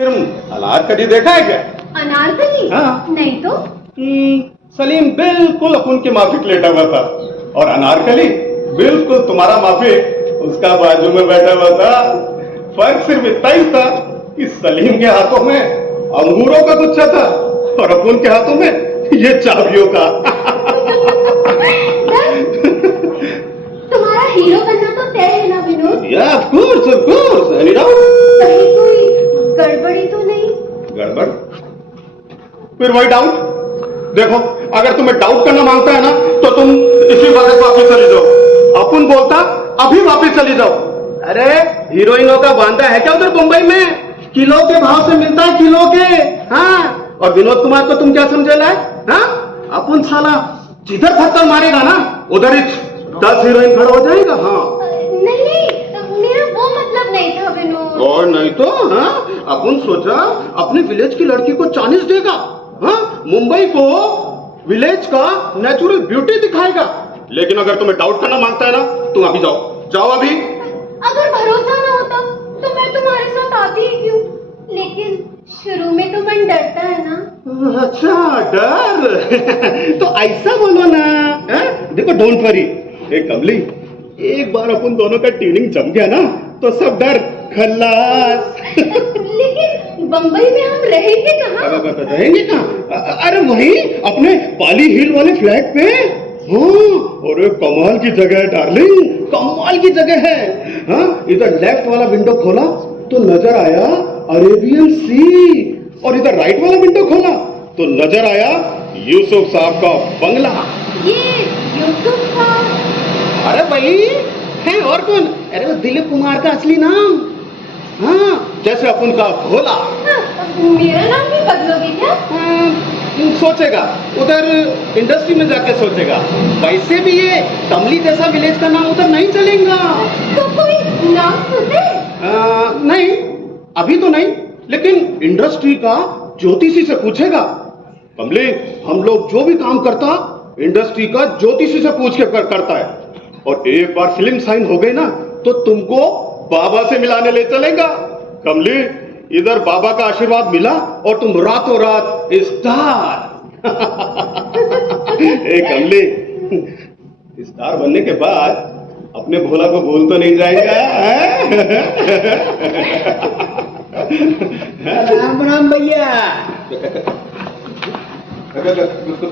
Film Anarkali देखा है क्या? अनारकली? हाँ। नहीं तो। सलीम बिल्कुल अपन के माफिक लेटा हुआ था और अनारकली बिल्कुल तुम्हारा माफिक उसका बाजू में बैठा हुआ था। फर्क सिर्फ इतना ही था कि सलीम के हाथों में अंगूरों का गुच्छा था और अपन के हाथों में ये चाबियों का। तुम्हारा हीरो बनना तो तय है ना विनोद? या ऑफ कोर्स एनी डाउट। कहीं कोई गड़बड़ी तो नहीं? गड़बड़? फिर वही डाउट। देखो अगर तुम्हें डाउट करना मांगता है ना तो तुम इसी वक्त वापस चली जाओ। अपन बोलता अभी वापस चली जाओ। अरे हीरोइनों का बांधा है क्या उधर मुंबई में? किलो के भाव से मिलता है, किलो के। हाँ, और विनोद कुमार को तुम क्या समझेला है? हाँ, अपन साला जिधर थप्पड़ मारेगा ना उधर ही 10 हीरोइन खड़ा हो जाएगा। हाँ नहीं, मेरा वो मतलब नहीं था विनोद। और नहीं तो हाँ, अपन सोचा अपने विलेज की लड़की को चांस देगा। हाँ, मुंबई को विलेज का नेचुरल ब्यूटी दिखाएगा। लेकिन अगर तुम्हें डाउट करना मांगता है ना तुम अभी जाओ अभी। अगर भरोसा ना होता तो मैं तुम्हारे साथ आती ही क्यों? लेकिन शुरू में तो मन डरता है ना। अच्छा डर। तो ऐसा बोलो ना। देखो डोंट वरी। कमली एक बार अपन दोनों का ट्यूनिंग जम गया ना तो सब डर खल्लास। लेकिन बंबई में हम रहेंगे कहाँ? रहेंगे कहाँ? अरे वहीं अपने पाली हिल वाले फ्लैट पे। अरे कमाल की जगह है डार्लिंग, कमाल की जगह है। हाँ, इधर लेफ्ट वाला विंडो खोला तो नजर आया अरेबियन सी और इधर राइट वाला विंडो खोला तो नजर आया यूसुफ साहब का बंगला। ये यूसुफ साहब? अरे भाई है और कौन? अरे वो दिलीप कुमार का असली नाम। हाँ, जैसे अपन का भोला। मेरा नाम भी बदलोगे क्या? सोचेगा उधर इंडस्ट्री में जाके सोचेगा। वैसे भी ये कमली जैसा विलेज का नाम उधर नहीं चलेगा। तो कोई नाम सोचे? नहीं अभी तो नहीं, लेकिन इंडस्ट्री का ज्योतिषी से पूछेगा। कमली हम लोग जो भी काम करता इंडस्ट्री का ज्योतिषी से पूछ के करता है और एक बार फिल्म साइन हो गई ना तो तुमको बाबा से मिलाने ले चलेगा। कमली इधर बाबा का आशीर्वाद मिला और तुम रातों रात स्टार। कमली स्टार बनने के बाद अपने भोला को भूल तो नहीं जाएगा? राम राम भैया।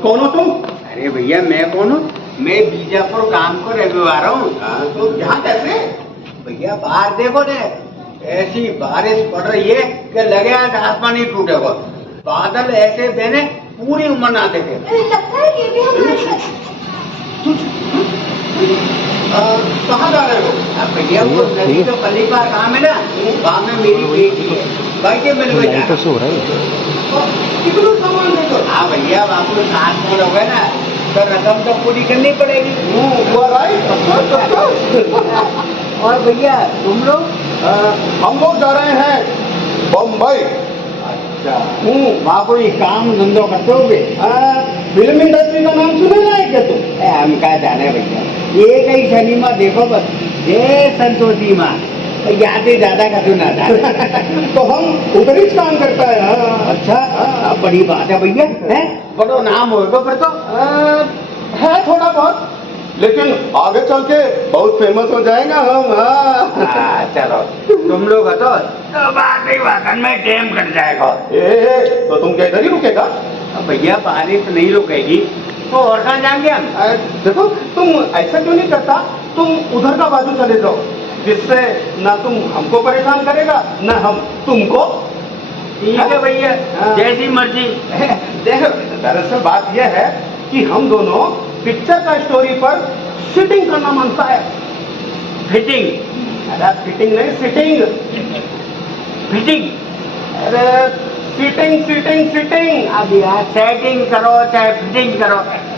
कौन हो तुम? अरे भैया मैं कौन हूँ? मैं बीजापुर काम को रविवार हूँ। तो यहाँ कैसे? भैया बाहर देखो ने, ऐसी बारिश पड़ रही है कि लगे आज आसमान ही टूटेगा। बादल ऐसे बने पूरी उम्र ना देखे। लगता है ये भी हमारे कहाँ जा रहे हो? अब भैया वो नदी तो पल्ली पार काम है ना, वहाँ में मेरी बेटी है, भाई के मिल गई। कितना सामान लेकर? हाँ भैया आपको 7 साल हो गए ना तो रकम तो पूरी करनी पड़ेगी। और भैया तुम लोग? हम लोग जा रहे हैं बम्बई। अच्छा वहाँ कोई काम धंधो करते हो? फिल्म इंडस्ट्री का नाम सुने है क्या तुम? हम क्या जाने भैया, एक ही सिनेमा देखो बस, जय संतोषी माँ, यादें ज्यादा का सुना था। तो हम उधर ही काम करता है। हाँ। अच्छा बड़ी बात है भैया। है बड़ो नाम होगा फिर तो? है थोड़ा बहुत, लेकिन आगे चल के बहुत फेमस हो जाएगा हम। हाँ। चलो तुम लोग हो तो बात ही वाकन में टाइम कट जाएगा। तो तुम क्या इधर ही रुकेगा? भैया बारिश नहीं रुकेगी तो और कहाँ जाएंगे हम? देखो तुम ऐसा क्यों नहीं करता, तुम उधर का बाजू चले जाओ, जिससे ना तुम हमको परेशान करेगा ना हम तुमको। ठीक है भैया, जैसी मर्जी। देखो दरअसल बात यह है कि हम दोनों पिक्चर का स्टोरी पर सिटिंग करना मांगता है। फिटिंग? अरे फिटिंग नहीं, सिटिंग। फिटिंग? अरे सिटिंग सिटिंग सिटिंग। अब यार सेटिंग करो चाहे फिटिंग करो,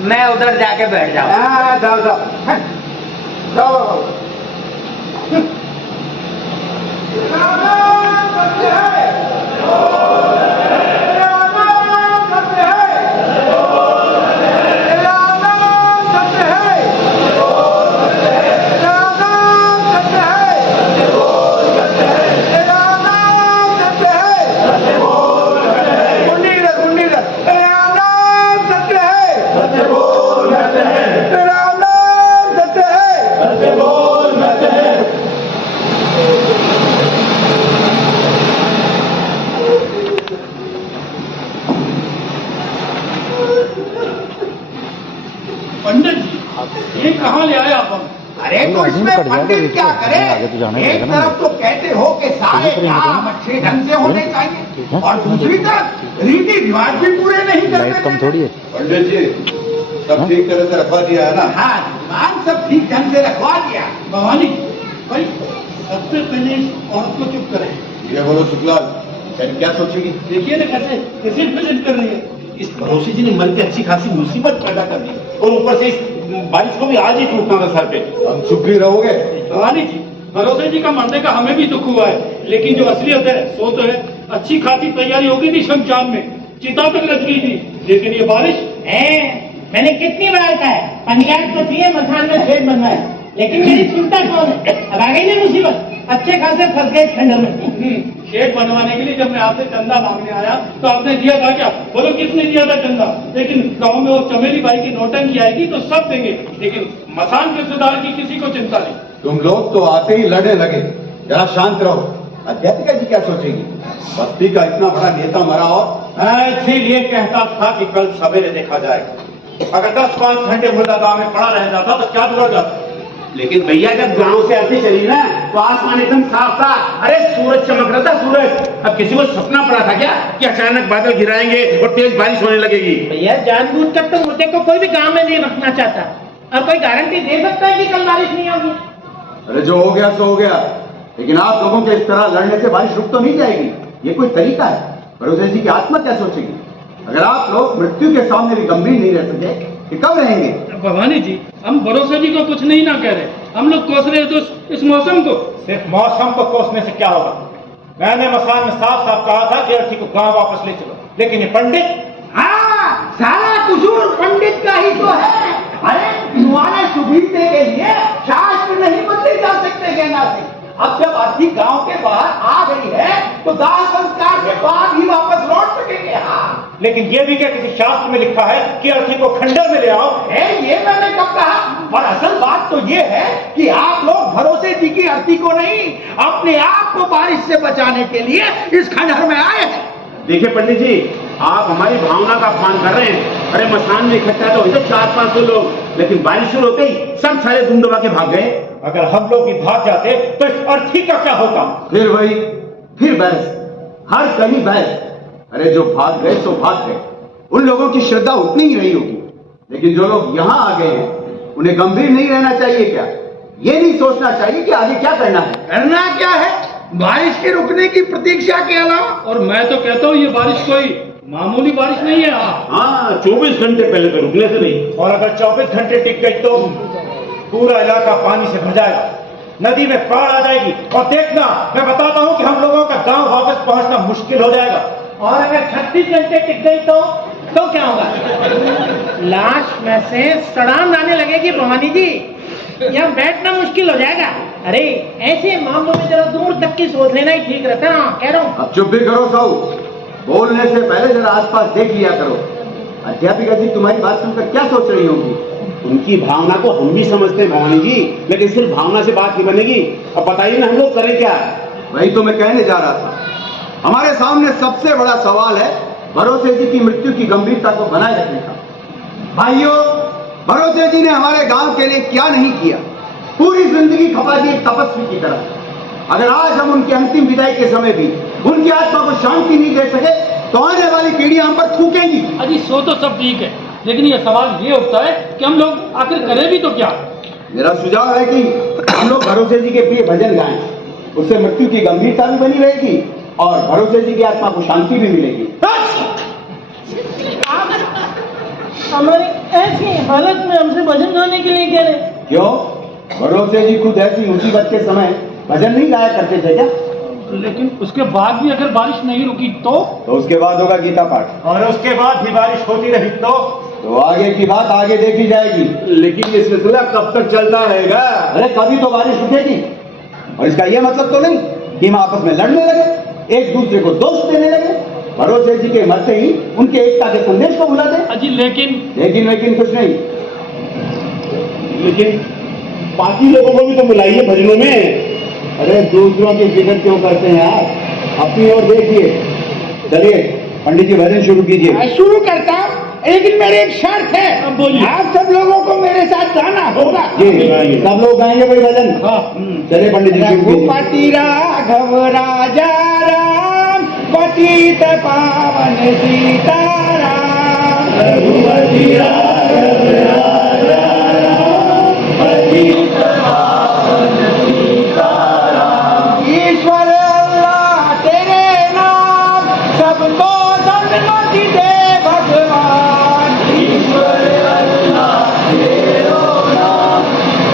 मैं उधर जाके बैठ जाऊँ। जाओ जाओ जाओ। पंडित क्या करे? एक तरफ तो कहते हो कि सारे काम अच्छे ढंग से होने चाहिए और दूसरी तरफ रीति रिवाज भी पूरे नहीं करते। कम थोड़ी है। पंडित जी सब ठीक तरह से रखवा दिया है ना? हाँ, मान सब ठीक ढंग से रखवा दिया। भवानी भाई सबसे पहले इस औरत को चुप करें। ये बोलो शुक्लाल, बहन क्या सोचेगी? देखिए ना कैसे कैसे प्रेजेंट कर रही है। इस भरोसे जी ने मन की अच्छी खासी मुसीबत पैदा कर दी और ऊपर से इस बारिश को भी आज ही टूटना था सर पे। हम चुप भी रहोगे? भवानी जी भरोसे जी का मरने का हमें भी दुख हुआ है, लेकिन जो असलियत है सो तो है अच्छी खासी तैयारी हो गई थी शमशान में, चिता तक लग गई थी, लेकिन ये बारिश मैंने कितनी बार कहा है पंचायत को दिए मकान में शेड बनवाए, लेकिन मेरी चिंता कौन है? अब आ गई ना मुसीबत, अच्छे खासे फंस गए इस खंडर में। शेड बनवाने के लिए जब मैं आपसे चंदा मांगने आया तो आपने दिया था क्या? बोलो किसने दिया था चंदा? लेकिन गांव में वो चमेली बाई की नौटंकी आएगी तो सब देंगे, लेकिन मसान के सुधार की किसी को चिंता नहीं। तुम लोग तो आते ही लड़ने लगे, जरा शांत रहो। अध्यापिका जी क्या सोचेगी? बस्ती का इतना बड़ा नेता मरा और इसीलिए कहता था कि कल सवेरे देखा जाएगा। अगर 10-5 घंटे मुर्दा गांव में पड़ा रह जाता तो क्या बिगड़ जाता? लेकिन भैया जब गांव से आती चली ना तो आसमान एकदम साफ था। अरे सूरज चमक रहा था, सूरज। अब किसी को सपना पड़ा था क्या कि अचानक बादल गिराएंगे और तेज बारिश होने लगेगी? भैया जानबूझकर तो मुद्दे को कोई भी गांव में नहीं रखना चाहता, और कोई गारंटी दे सकता है कि कल बारिश नहीं होगी? अरे जो हो गया सो हो गया, लेकिन आप लोगों के इस तरह लड़ने से बारिश रुक तो नहीं जाएगी। ये कोई तरीका है? भरोसे जी की आत्मा क्या सोचेगी? अगर आप लोग मृत्यु के सामने भी गंभीर नहीं रह सके कि कब रहेंगे? भवानी जी हम भरोसे जी को कुछ नहीं ना कह रहे, हम लोग कोस रहे तो इस मौसम को। सिर्फ मौसम को कोसने से क्या होगा? मैंने मसान में साफ साफ कहा था कि अर्थी को गांव वापस ले चलो, लेकिन ये पंडित, हाँ, सारा कसूर पंडित का ही तो है। अरे तुम्हारे सुविधे के लिए शास्त्र नहीं बदले जा सकते गहना से। अब जब अर्थी गांव के बाहर आ गई है तो दाह संस्कार के बाद ही वापस लौट सकेंगे। हाँ, लेकिन ये भी क्या किसी शास्त्र में लिखा है कि अर्थी को खंडर में ले आओ? ये मैंने कब कहा? और असल बात तो ये है कि आप लोग भरोसे जी की अर्थी को नहीं, अपने आप को बारिश से बचाने के लिए इस खंडहर में आए हैं। देखिए पंडित जी, आप हमारी भावना का अपमान कर रहे हैं। अरे मसान में इकट्ठा तो हुए 400-500 लोग, लेकिन बारिश शुरू होते ही सब सारे धूम दबा के भाग गए। अगर हम लोग भी भाग जाते तो इस अर्थी का क्या होता? फिर वही, फिर बहस, हर कहीं बहस। अरे जो भाग गए सो भाग गए, उन लोगों की श्रद्धा उतनी ही रही होगी, लेकिन जो लोग यहाँ आ गए हैं उन्हें गंभीर नहीं रहना चाहिए क्या? ये नहीं सोचना चाहिए कि आगे क्या करना है? करना क्या है? बारिश के रुकने की प्रतीक्षा के अलावा। और मैं तो कहता हूँ ये बारिश कोई मामूली बारिश नहीं है। हाँ, 24 घंटे पहले तो रुकने से नहीं। और अगर 24 घंटे टिक गई तो पूरा इलाका पानी से भर जाएगा, नदी में बाढ़ आ जाएगी, और देखना मैं बताता हूँ कि हम लोगों का गांव वापस पहुंचना मुश्किल हो जाएगा। और अगर 36 घंटे टिक गई तो क्या होगा? लाश में से सड़ान आने लगेगी भवानी जी, यहाँ बैठना मुश्किल हो जाएगा। अरे ऐसे मामलों में जरा दूर तक की सोच लेना ही ठीक रहता है। कह रहा हूँ अब चुप भी करो साहू, बोलने से पहले जरा आसपास देख लिया करो। अध्यापिका जी तुम्हारी बात सुनकर क्या सोच रही होंगी? उनकी भावना को हम भी समझते हैं भवानी जी, लेकिन सिर्फ भावना से बात नहीं बनेगी। अब बताइए ना हम लोग करें क्या? वही तो मैं कहने जा रहा था। हमारे सामने सबसे बड़ा सवाल है भरोसे जी की मृत्यु की गंभीरता को बनाए रखने का। भाइयों, भरोसे जी ने हमारे गांव के लिए क्या नहीं किया, पूरी जिंदगी खपा दी एक तपस्वी की तरह। अगर आज हम उनकी अंतिम विदाई के समय भी उनकी आत्मा को शांति नहीं दे सके तो आने वाली पीढ़ियां हम पर थूकेंगी। अजी सो तो सब ठीक है, लेकिन ये सवाल ये उठता है कि हम लोग आखिर करें भी तो क्या? मेरा सुझाव है कि हम लोग भरोसे जी के प्रिय भजन गाएं, उससे मृत्यु की गंभीरता भी बनी रहेगी और भरोसे जी की आत्मा को शांति भी मिलेगी। हमारी ऐसी हालत में हमसे भजन गाने के लिए कह रहे? क्यों? भरोसे जी खुद ऐसी मुसीबत के समय भजन नहीं गाया करते थे क्या? लेकिन उसके बाद भी अगर बारिश नहीं रुकी तो उसके बाद होगा गीता पाठ, और उसके बाद भी बारिश होती रही तो आगे की बात आगे देखी जाएगी। लेकिन ये सिलसिला कब तक चलता रहेगा? अरे कभी तो बारिश रुकेगी, और इसका यह मतलब तो नहीं कि हम आपस में लड़ने लगे, एक दूसरे को दोष देने लगे। भरोसे जी के मरते ही उनके एकता के संदेश को भुला दें। अजी लेकिन कुछ नहीं। लेकिन बाकी लोगों को भी तो बुलाइए भजनों में। अरे दूसरों की फिक्र क्यों करते हैं आप? अपनी ओर देखिए। चलिए पंडित जी भजन शुरू कीजिए। शुरू करता हूँ। लेकिन मेरी एक शर्त है, अब बोलिए। आप सब लोगों को मेरे साथ गाना होगा। सब लोग गाएंगे भाई भजन। चलिए पंडित जी शुरू कीजिए। रघुपति राघव राजा राम, पतित पावन सीताराम। रघुपति राघव राजा राम, पतित पावन सीताराम। ईश्वर अल्लाह तेरे नाम, सबको सन्मति दे भगवान। ईश्वर अल्लाह तेरो नाम,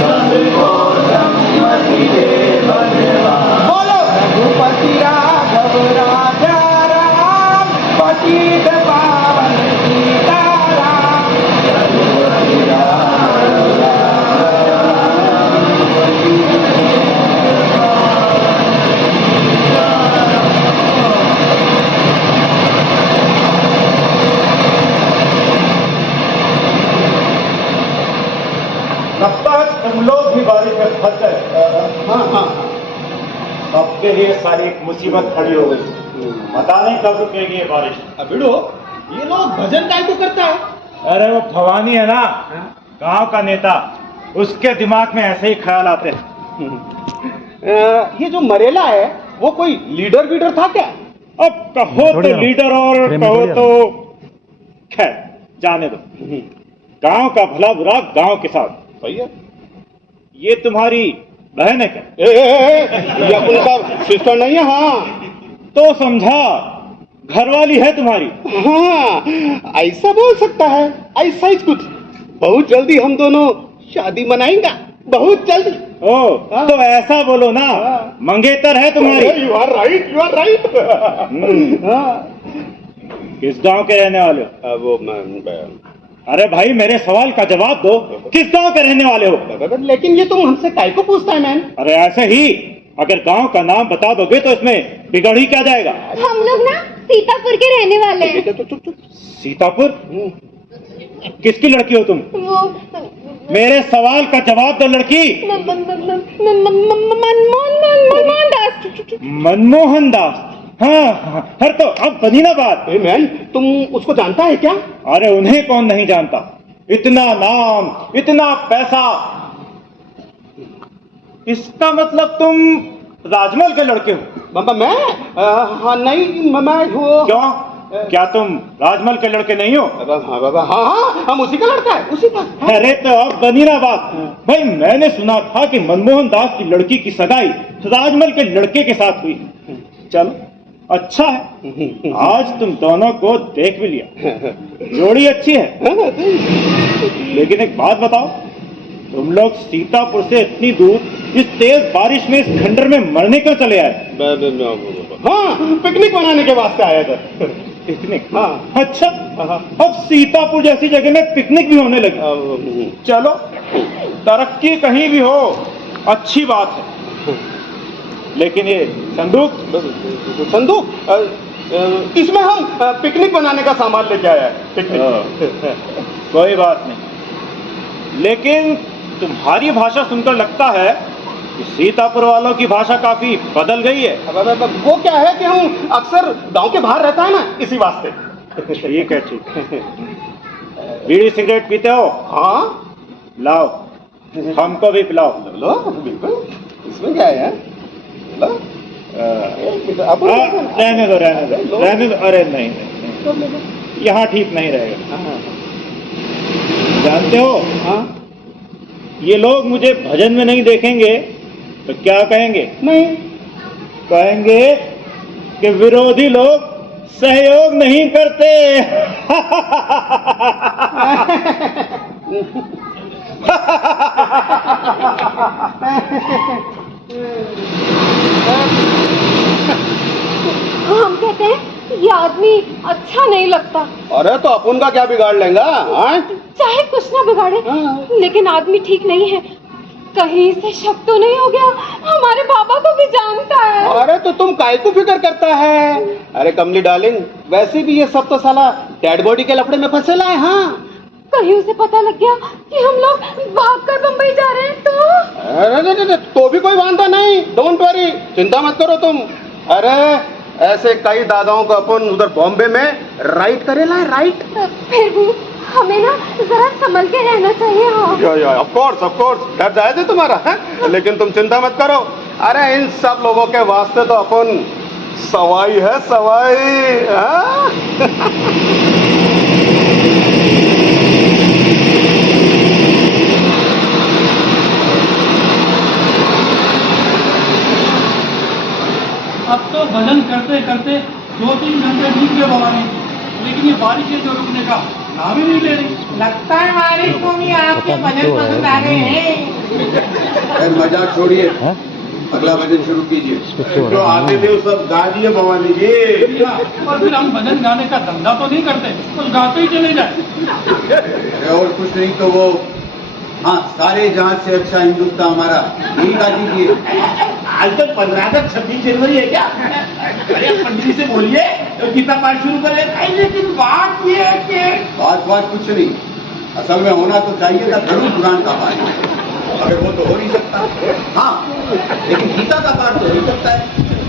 सबको सन्मति दे भगवान। बोलो रघुपति राघव राजा राम, पतित पावन सीताराम। रघुपति राघव राजा राम, पतित लगता है तुम लोग भी बारिश में फंस गए। हाँ। सबके लिए सारी एक मुसीबत खड़ी हो गई। पता नहीं कब रुकेगी ये बारिश। अबिड़ो, ये लोग भजन काय को करता है? अरे वो भवानी है ना, गांव का नेता, उसके दिमाग में ऐसे ही ख्याल आते हैं। ये जो मरेला है वो कोई लीडर वीडर था क्या? अब कहो तो लीडर और कहो तो खैर जाने दो। गांव का भला बुरा गांव के साथ। सही है। ये तुम्हारी बहन है क्या? ये अपन का सिस्टर नहीं है। हाँ तो समझा घरवाली है तुम्हारी। हाँ, ऐसा बोल सकता है। ऐसा ही कुछ। बहुत जल्दी हम दोनों शादी मनाएंगे, बहुत जल्दी। ओ तो ऐसा बोलो ना, मंगेतर है तुम्हारी। You are right, you are right. किस गांव के रहने वाले हो? वो अरे भाई मेरे सवाल का जवाब दो, किस गांव के रहने वाले हो? लेकिन ये तुम हमसे काय को पूछता है मैन? अरे ऐसे ही, अगर गांव का नाम बता दोगे तो इसमें बिगड़ ही क्या जाएगा? हम लोग ना सीतापुर के रहने वाले हैं। सीतापुर? किसकी लड़की हो तुम? वो मेरे सवाल का जवाब दो लड़की। मनमोहन दास। मनमोहन दास? हाँ, हर तो अब बनी ना बात। मैन, तुम उसको जानता है क्या? अरे उन्हें कौन नहीं जानता, इतना नाम, इतना पैसा। इसका मतलब तुम राजमल के लड़के हो? बाबा मैं हाँ नहीं मैं वो। क्यों, क्या तुम राजमल के लड़के नहीं हो? हाँ बाबा, हाँ हम उसी का लड़का है, उसी का। अरे तो अब बनी ना बात। भाई मैंने सुना था कि मनमोहन दास की लड़की की सगाई राजमल के लड़के के साथ हुई। चलो अच्छा है, आज तुम दोनों को देख भी लिया, जोड़ी अच्छी है। लेकिन एक बात बताओ, तुम लोग सीतापुर से इतनी दूर इस तेज बारिश में इस खंडर में मरने क्यों चले आए? हाँ, पिकनिक मनाने के वास्ते आए थे। पिकनिक? हाँ। अच्छा, अब सीतापुर जैसी जगह में पिकनिक भी होने लगी। चलो, तरक्की कहीं भी हो अच्छी बात है। लेकिन ये संदूक इसमें हम पिकनिक बनाने का सामान लेके आया है। पिकनिक। कोई बात नहीं, लेकिन तुम्हारी भाषा सुनकर लगता है कि सीतापुर वालों की भाषा काफी बदल गई है। वो क्या है कि हम अक्सर गांव के बाहर रहता है ना, इसी वास्ते। ठीक है, ठीक है। बीड़ी सिगरेट पीते हो? हाँ। लाओ, हमको भी पिलाओ। लो बिल्कुल, इसमें क्या है? रहने दो, रहने दो, रहने दो। अरे नहीं, यहाँ ठीक नहीं रहेगा। जानते हो, ये लोग मुझे भजन में नहीं देखेंगे तो क्या कहेंगे? नहीं, कहेंगे कि विरोधी लोग सहयोग नहीं करते। हम कहते हैं ये आदमी अच्छा नहीं लगता। अरे तो अपन का क्या बिगाड़ लेंगे? चाहे कुछ ना बिगाड़े, लेकिन आदमी ठीक नहीं है। कहीं से शक तो नहीं हो गया? हमारे बाबा को भी जानता है। अरे तो तुम काय को फिक्र करता है? अरे कमली डार्लिंग, वैसे भी ये सब तो साला डेड बॉडी के लफड़े में फंसे लाए। हाँ, कहीं उसे पता लग गया कि हम लोग भागकर बम्बई जा रहे हैं तो? अरे तो भी कोई वांदा नहीं, डोंट वरी, चिंता मत करो तुम। अरे ऐसे कई दादाओं को अपन उधर बॉम्बे में राइट करेला है, राइट। फिर भी हमें ना जरा संभल के रहना चाहिए। हाँ ऑफ कोर्स डर जाए थे तुम्हारा है? लेकिन तुम चिंता मत करो। अरे इन सब लोगों के वास्ते तो अपन सवाई है, सवाई। हाँ? अब तो भजन करते करते 2-3 घंटे बीत गए भवानी जी, लेकिन ये बारिश है जो रुकने का नाम ही नहीं ले रही। लगता है बारिश को भी आपके भजन पसंद आ गए हैं। मजाक छोड़िए, अगला भजन शुरू कीजिए। जो आते थे वो सब गा दिए भवानी जी। और फिर हम भजन गाने का धंधा तो नहीं करते, बस गाते ही चले जाए। और कुछ नहीं तो वो, हाँ, सारे जहां से अच्छा हिंदुस्तान हमारा, यही गा दीजिए। आज तो 15 अगस्त 26 जनवरी है क्या? अरे पंडित जी से बोलिए तो गीता पाठ शुरू करें। लेकिन बात ये है कि बात कुछ नहीं, असल में होना तो चाहिए था धर्म पुराण का पाठ, अगर वो तो हो नहीं सकता। हाँ, लेकिन गीता का पाठ तो हो सकता है।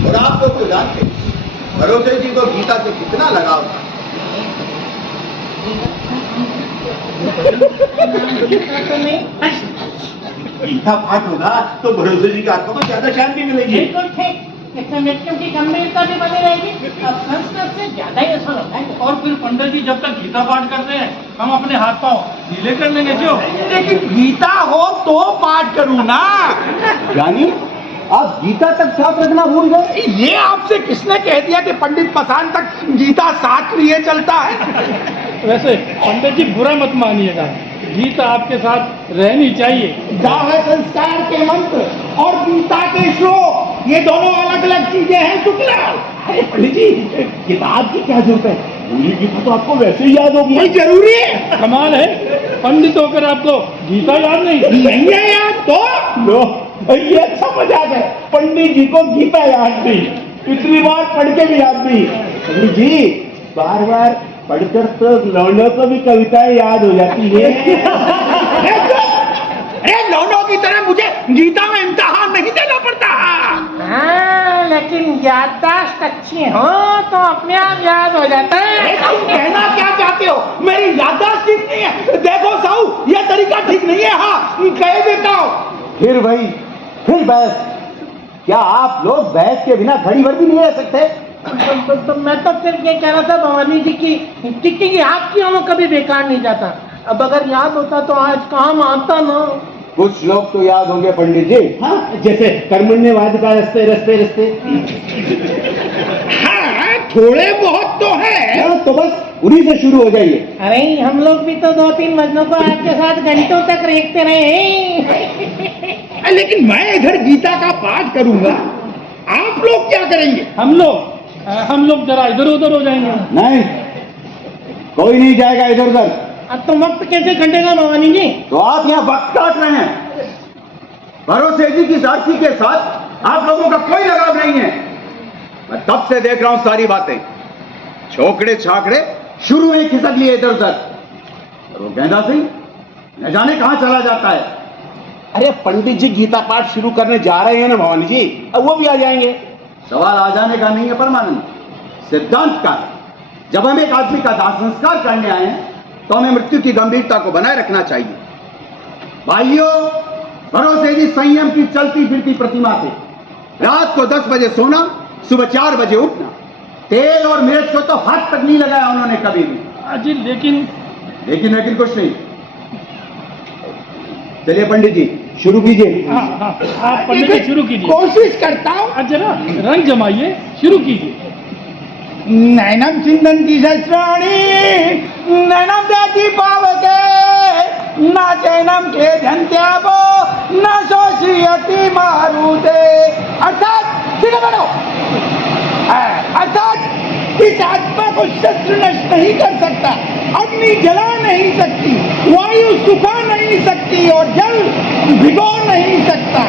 और आप लोग तो जानते हैं भरोसे जी को गीता से कितना लगाव था। गीता पाठ होगा तो भरोसे जी की आत्मा को ज्यादा शांति मिलेगी। बिल्कुल ठीक, इससे मृत्यु की गंभीरता भी बनी रहेगी और संस्कृत से ज्यादा ही असर होता है। और फिर पंडित जी जब तक गीता पाठ करते हैं हम अपने हाथ पांव ढीले कर लेंगे क्यों? लेकिन गीता हो तो पाठ करूँ ना। यानी आप गीता तक साथ रखना भूल गए? ये आपसे किसने कह दिया कि पंडित मसान तक गीता साथ लिए चलता है? वैसे पंडित जी बुरा मत मानिएगा, गीता आपके साथ रहनी चाहिए। दाह संस्कार के मंत्र और गीता के श्लोक, ये दोनों अलग अलग चीजें हैं शुक्ला। अरे पंडित जी, किताब की क्या जरूरत है? पूरी गीता तो आपको वैसे ही याद होगी। नहीं जरूरी है। कमाल है, पंडित होकर आपको गीता याद नहीं है याद तो लो, ये अच्छा मजाक है। पंडित जी को गीता याद नहीं, इतनी बार पढ़ के भी याद नहीं। पंडित जी बार बार पढ़कर तो लौंडों को भी कविताएं याद हो जाती है। अरे लौंडों की तरह मुझे गीता में इम्तिहान नहीं देना पड़ता। हाँ, लेकिन याददाश्त अच्छी हो तो अपने आप याद हो जाता है। तुम कहना क्या चाहते हो? मेरी याददाश्त ठीक नहीं है। देखो साहू, ये तरीका ठीक नहीं है। हाँ, कह देता हूँ। फिर वही, फिर बहस। क्या आप लोग बहस के बिना घड़ी भर भी नहीं रह सकते? तो मैं तो सिर्फ ये कह रहा था भवानी जी की टिक्की की आपकी हम कभी बेकार नहीं जाता। अब अगर याद होता तो आज काम आता ना। कुछ लोग तो याद होंगे पंडित जी। हाँ, जैसे कर्मण्यवाद का रस्ते रस्ते रस्ते। हाँ, थोड़े बहुत तो है। तो बस उन्हीं से शुरू हो जाइए। अरे हम लोग भी तो 2-3 महीनों को आपके साथ घंटों तक रेखते रहे। लेकिन मैं इधर गीता का पाठ करूंगा, आप लोग क्या करेंगे? हम लोग जरा इधर उधर हो जाएंगे। नहीं, कोई नहीं जाएगा इधर उधर। अब तो वक्त कैसे कटेगा भवानी जी? तो आप यहाँ वक्त काट रहे हैं। भरोसे जी की साथी के साथ आप लोगों का कोई लगाव नहीं है। मैं तब से देख रहा हूं सारी बातें, छोकड़े छाकड़े शुरू में खिसक लिए इधर उधर। और वो गेंदा सिंह न जाने कहां चला जाता है। अरे पंडित जी गीता पाठ शुरू करने जा रहे हैं ना भवानी जी, अब वो भी आ जाएंगे। सवाल आ जाने का नहीं है परमानंद, सिद्धांत का है। जब हम एक आदमी का दाह संस्कार करने आए हैं तो हमें मृत्यु की गंभीरता को बनाए रखना चाहिए। भाइयों, भरोसे जी संयम की चलती फिरती प्रतिमा थे। रात को 10 बजे सोना, सुबह 4 बजे उठना। तेल और मिर्च को तो हाथ तक नहीं लगाया उन्होंने कभी भी। जी लेकिन कुछ नहीं। चलिए पंडित जी शुरू कीजिए। आप पंडित जी शुरू कीजिए। कोशिश करता हूँ। जरा रंग जमाइए, शुरू कीजिए। नैनम चिंतन की शस्त्राणी, नैनम जाति पावके, न चैनम के धन्त्यापो, न शोषयति मारुते। अर्थात ठीक है बैठो। अर्थात इस आत्मा को शस्त्र नष्ट नहीं कर सकता, अग्नि जला नहीं सकती, वायु सुखा नहीं सकती और जल भिगो नहीं सकता।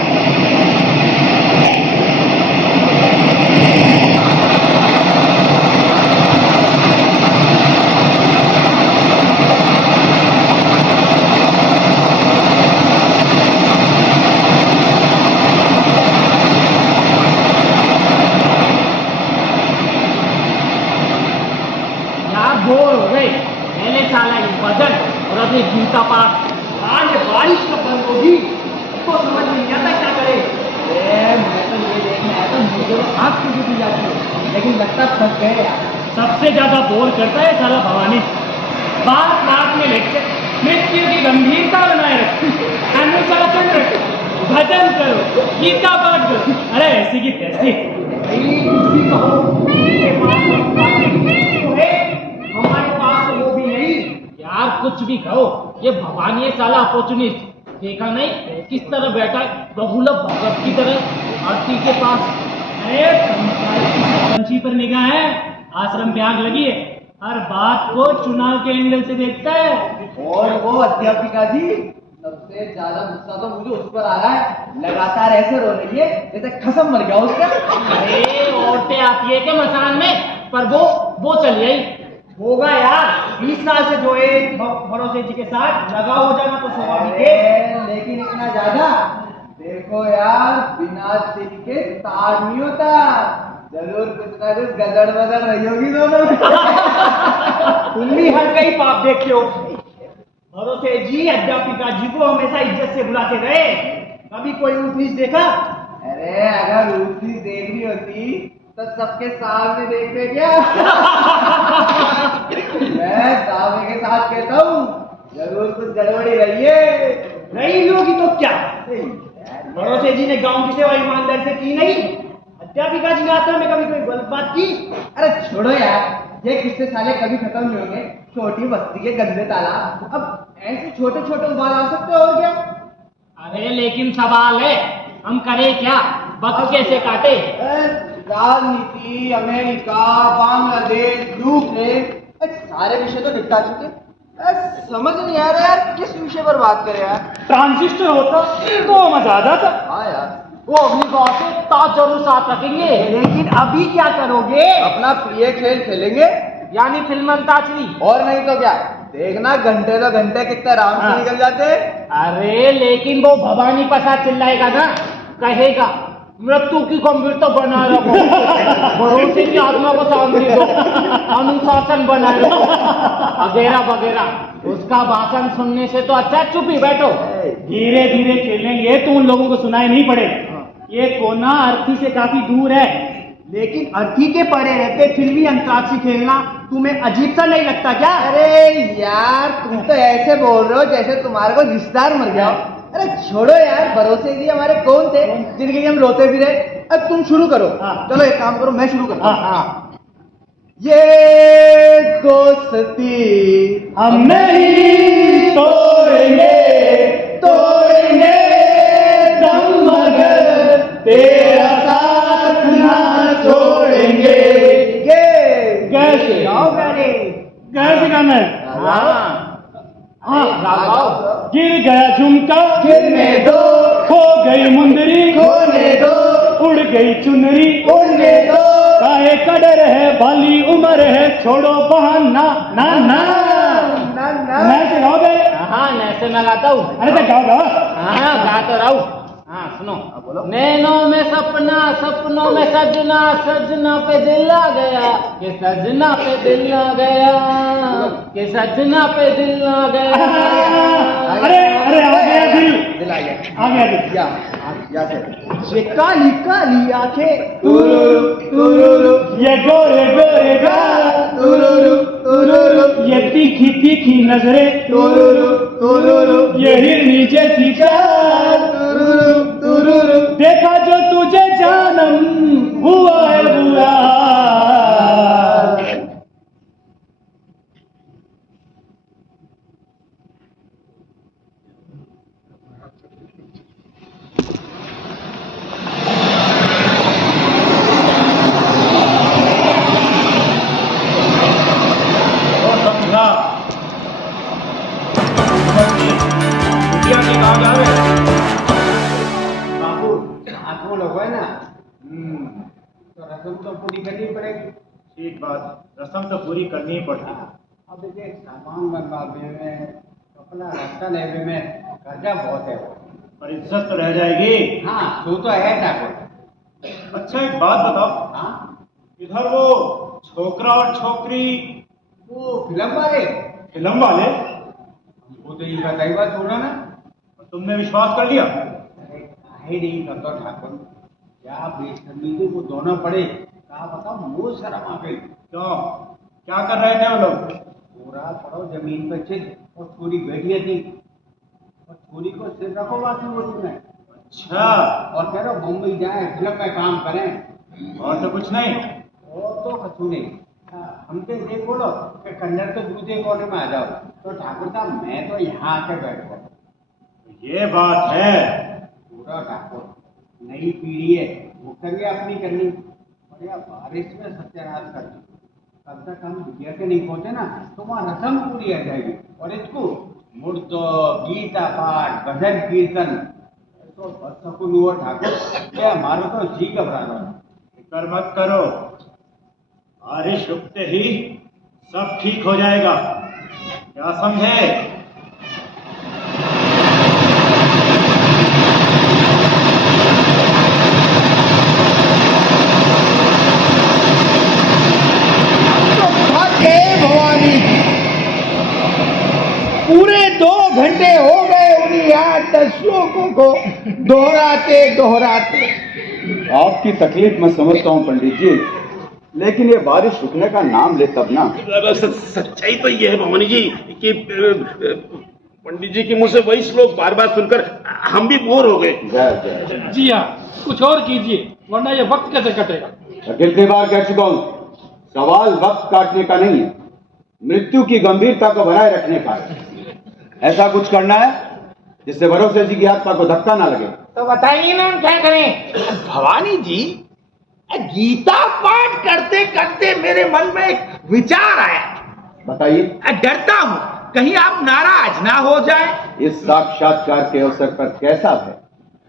पढ़ने गीता पाठ। आज बारिश कब बंद होगी तो समझ नहीं आता क्या करे। मैं तो ये देखना है तो मुझे आँख की ड्यूटी जाती है, लेकिन लगता थक गए यार। सबसे ज्यादा बोर करता है साला भवानी। बात बात में लेक्चर, नृत्य की गंभीरता बनाए रखो, अनुशासन रखो, भजन करो, गीता पाठ करो। अरे ऐसी की तैसी हमारे पास वो भी नहीं यार। कुछ भी कहो, ये भवानी है साला अपॉर्चुनिस्ट। देखा नहीं किस तरह बैठा है बहुलभ भगत की तरह आरती के पास। अरे पंछी पर निगाह है, आश्रम में आग लगी है, हर बात को चुनाव के एंगल से देखता है। और वो अध्यापिका जी, सबसे ज्यादा गुस्सा तो मुझे उस पर आ रहा है। लगातार ऐसे रो रही है जैसे खसम मर गया उसका। अरे औरतें आती है क्या मसान में, पर वो चली आई होगा यार। 20 साल से जो एक भरोसे जी के साथ लगा हो जाना तो स्वाभाविक है। लेकिन इतना ज्यादा देखो यार, बिना सिर के तार नहीं होता। जरूर कुछ ना कुछ गदड़ बदड़ रही होगी दोनों में। तुम भी हर कई पाप देखे हो। भरोसे जी अध्यापिका जी को हमेशा इज्जत से बुलाते रहे, कभी कोई ऊंच नीच देखा? अरे अगर ऊंच नीच देखनी होती तो सबके सामने देखते क्या? मैं दावे के साथ कहता हूँ जरूर कुछ गड़बड़ी रही है। नहीं होगी तो क्या? भरोसे जी ने गांव की सेवा ईमानदारी से की नहीं, अध्यापिका जी ने यात्रा में कभी कोई गलत बात की? अरे छोड़ो यार, ये किस्से साले कभी खत्म नहीं होंगे। छोटी बस्ती के गंदे तालाब, अब ऐसे छोटे छोटे उबाल आ सकते हो क्या? अरे लेकिन सवाल है, हम करें क्या? वक्त कैसे काटे? राजनीति, अमेरिका, बांग्लादेश, यूक्रेन, सारे विषय तो निपटा चुके। समझ नहीं आ रहा यार किस विषय पर बात करें यार। ट्रांजिस्टर होता तो मजा आ जाता। हाँ यार, वो अगली बार से ताज जरूर साथ रखेंगे। लेकिन अभी क्या करोगे? अपना प्रिय खेल खेलेंगे, यानी फिल्म अंताक्षरी। और नहीं तो क्या। देखना घंटे तो घंटे कितने आराम से निकल जाते। अरे लेकिन वो भवानी प्रसाद चिल्लाएगा ना, कहेगा मृत्यु की गंभीरता बनाए रखो, भरोसे की आत्मा को शांति दो, अनुशासन बनाए रखो, वगैरह वगैरह। उसका भाषण सुनने से तो अच्छा चुप ही बैठो। धीरे धीरे खेलेंगे तो उन लोगों को सुनाई नहीं पड़े। ये कोना अर्थी से काफी दूर है, लेकिन अर्थी के पड़े रहते फिर भी अंतराक्षरी खेलना तुम्हें अजीब सा नहीं लगता क्या? अरे यार, तुम तो ऐसे बोल रहे हो जैसे तुम्हारे को रिश्तेदार मर गया। अरे छोड़ो यार, भरोसे जी हमारे कौन थे जिनके लिए हम रोते भी रहे। अब तुम शुरू करो। चलो एक काम करो, मैं शुरू करता हूँ। ये दोस्ती हम नहीं तोड़ेंगे, तोड़ेंगे दम मगर तेरा साथ ना छोड़ेंगे। कैसे गाओ गाने, कैसे गाना है? गिर गया झुमका गिरने दो, खो गई मुंदरी खोने दो, उड़ गई चुनरी उड़ने दो। काहे कदर है बाली उम्र है, छोड़ो बहाना ना ना। नैसे गाओगे? हाँ नैसे मैं गाता हूँ। अरे तो गाओ गाओ। हाँ गा तो रहा हूँ। हाँ सुनो, नैनों में सपना, सपनों में सजना, सजना पे दिल आ गया, कि सजना पे दिल आ गया, कि सजना पे दिल आ गया। अरे अरे आ गया दिल, दिल आ गया, आ गया दिल। या से ये काली काली आंखें, ये गोरे गोरे गाल, ये तीखी तीखी नजरें, ये हिरनी जैसी चाल, देखा जो तुझे जानम हुआ है बुरा। बाबू आंखों लोग है ना, तो रस्म तो पूरी करनी पड़ेगी। ठीक बात, रस्म तो पूरी करनी ही पड़ती है। अब देखिए, सामान बनवाने में, कपड़ा रास्ता लेने में खर्चा बहुत है। पर इज्जत तो रह जाएगी। हाँ तू तो है ठाकुर। अच्छा एक बात बताओ, हाँ इधर वो छोकरा और छोकरी वो फिल्म वाले, फिल्म वाले वो तो ये बताई बात छोड़ो ना। तुमने विश्वास कर लिया? है नहीं करता ठाकुर, क्या बेशर्मी को दोनों पड़े, क्या बताओ मुंह शर्म आ गई। क्यों, क्या कर रहे थे वो लोग? पूरा पड़ो जमीन पे चित और छोरी बैठी थी और छोरी को सिर रखो बात में बोलू में। अच्छा, और कह रहे मुंबई जाए फिल्म में काम करें। और तो कुछ नहीं? और तो कछु नहीं। हमके ये बोलो कि कन्नड़ तो दूसरे कोने में आ जाओ, तो ठाकुर साहब मैं तो यहाँ आके बैठ गया। ये बात है। पूरा ठाकुर नई पीढ़ी है, वो करिए अपनी करनी, बढ़िया बारिश में सत्यानाश कर दी। कब तक हम विद्या के नहीं पहुंचे ना तो वहाँ रसम पूरी आ जाएगी। और इसको मुर्द गीता पाठ भजन कीर्तन तो बदसकुन हुआ ठाकुर, ये हमारा तो जी घबरा रहा है। फिक्र मत करो, बारिश रुकते ही सब ठीक हो जाएगा, क्या समझे? भवानी पूरे 2 घंटे हो गए उन्हीं 8-10 श्लोकों को दोहराते दोहराते। आपकी तकलीफ मैं समझता हूँ पंडित जी, लेकिन ये बारिश रुकने का नाम ले तब ना। सच्चाई तो ये है भवानी जी कि पंडित जी के मुंह से वही श्लोक बार बार सुनकर हम भी बोर हो गए। जय जय। जी हाँ, कुछ और कीजिए वरना ये वक्त कैसे कटेगा। कितनी बार कह चुका हूँ, सवाल वक्त काटने का नहीं है, मृत्यु की गंभीरता को बनाए रखने का है। ऐसा कुछ करना है जिससे भरोसे जी की आत्मा को धक्का ना लगे। तो बताइए ना हम क्या करें? भवानी जी गीता पाठ करते करते मेरे मन में एक विचार आया। बताइए। डरता हूँ कहीं आप नाराज ना हो जाए। इस साक्षात्कार के अवसर पर कैसा है,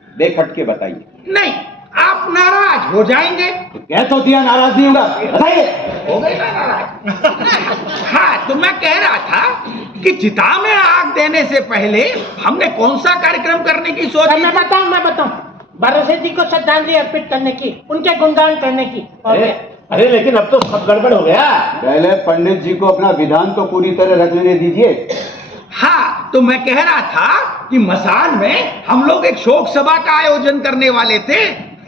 बेखट के बताइए। नहीं, आप नाराज हो जाएंगे। तो कह तो दिया नाराज नहीं होगा, बताइए। हो गए ना नाराज। हाँ, तो मैं कह रहा था कि चिता में आग देने से पहले हमने कौन सा कार्यक्रम करने की सोच? मैं बताऊं भरोसे जी को श्रद्धांजलि अर्पित करने की, उनके गुणगान करने की। अरे लेकिन अब तो सब गड़बड़ हो गया। पहले पंडित जी को अपना विधान तो पूरी तरह रख लेने दीजिए। हाँ, तो मैं कह रहा था कि मसान में हम लोग एक शोक सभा का आयोजन करने वाले थे,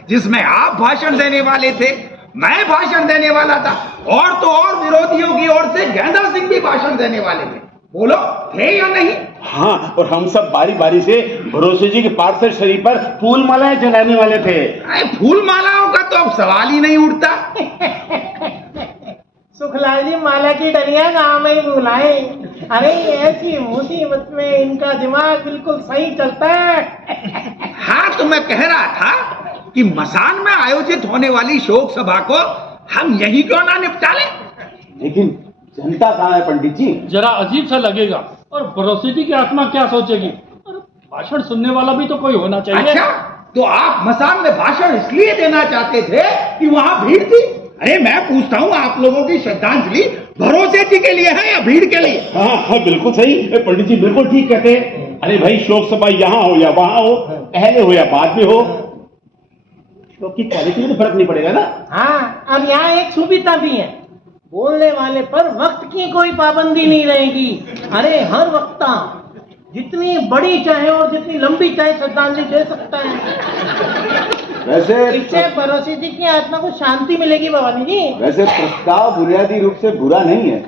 जिसमें आप भाषण देने वाले थे, मैं भाषण देने वाला था, और तो और विरोधियों की ओर से गेंदा सिंह भी भाषण देने वाले थे। बोलो, थे या नहीं? हाँ, और हम सब बारी बारी से भरोसे जी के पार्थिव शरीर पर फूल मालाएं चढ़ाने वाले थे। अरे फूल मालाओं का तो अब सवाल ही नहीं उठता। सुखलाल जी माला की डलिया गाँव में ही बुलाए। अरे ऐसी मुसीबत में इनका दिमाग बिल्कुल सही चलता है। हाँ, तो मैं कह रहा था कि मसान में आयोजित होने वाली शोक सभा को हम यही क्यों ना निपटा लें? लेकिन जनता कहाँ है पंडित जी? जरा अजीब सा लगेगा, और भरोसे जी की आत्मा क्या सोचेगी? और भाषण सुनने वाला भी तो कोई होना चाहिए। अच्छा, तो आप मसान में भाषण इसलिए देना चाहते थे कि वहाँ भीड़ थी? अरे मैं पूछता हूँ, आप लोगों की श्रद्धांजलि भरोसे जी के लिए है या भीड़ के लिए? हाँ, बिल्कुल सही पंडित जी, बिल्कुल ठीक कहते हैं। अरे भाई, शोक सभा यहाँ हो या वहाँ हो, पहले हो या बाद में हो, शोक की क्वालिटी में फर्क नहीं पड़ेगा ना। हाँ, अब यहाँ एक सुविधा भी है, बोलने वाले पर वक्त की कोई पाबंदी नहीं रहेगी। अरे हर वक्ता जितनी बड़ी चाहे और जितनी लंबी चाहे श्रद्धांजलि दे सकता है। वैसे इससे भरोसे जी की आत्मा को शांति मिलेगी भवानी जी। वैसे प्रस्ताव बुनियादी रूप से बुरा नहीं है,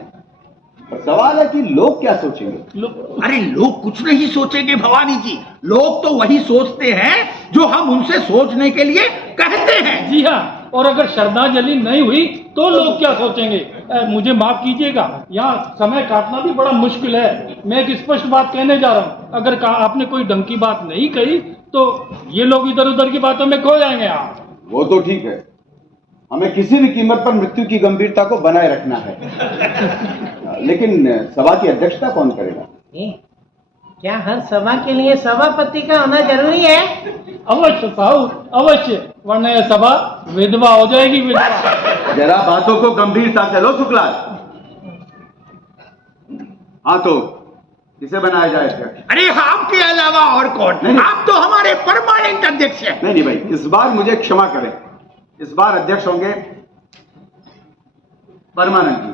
पर सवाल है कि लोग क्या सोचेंगे। अरे लोग कुछ नहीं सोचेंगे भवानी जी, लोग तो वही सोचते हैं जो हम उनसे सोचने के लिए कहते हैं। जी हाँ, और अगर श्रद्धांजलि नहीं हुई तो लोग क्या सोचेंगे? मुझे माफ कीजिएगा, यहाँ समय काटना भी बड़ा मुश्किल है। मैं एक स्पष्ट बात कहने जा रहा हूँ, अगर आपने कोई ढंग की बात नहीं कही तो ये लोग इधर उधर की बातों में खो जाएंगे। आप वो तो ठीक है, हमें किसी भी कीमत पर मृत्यु की गंभीरता को बनाए रखना है। लेकिन सभा की अध्यक्षता कौन करेगा? क्या हर सभा के लिए सभापति का होना जरूरी है? अवश्य साहब, अवश्य, वरना यह सभा विधवा हो जाएगी, विधवा। जरा बातों को गंभीरता से लो शुक्लाल। हाँ, तो किसे बनाया जाए अध्यक्ष? अरे आपके अलावा और कौन? नहीं। आप तो हमारे परमानेंट अध्यक्ष हैं। नहीं भाई, इस बार मुझे क्षमा करें, इस बार अध्यक्ष होंगे परमानंद जी।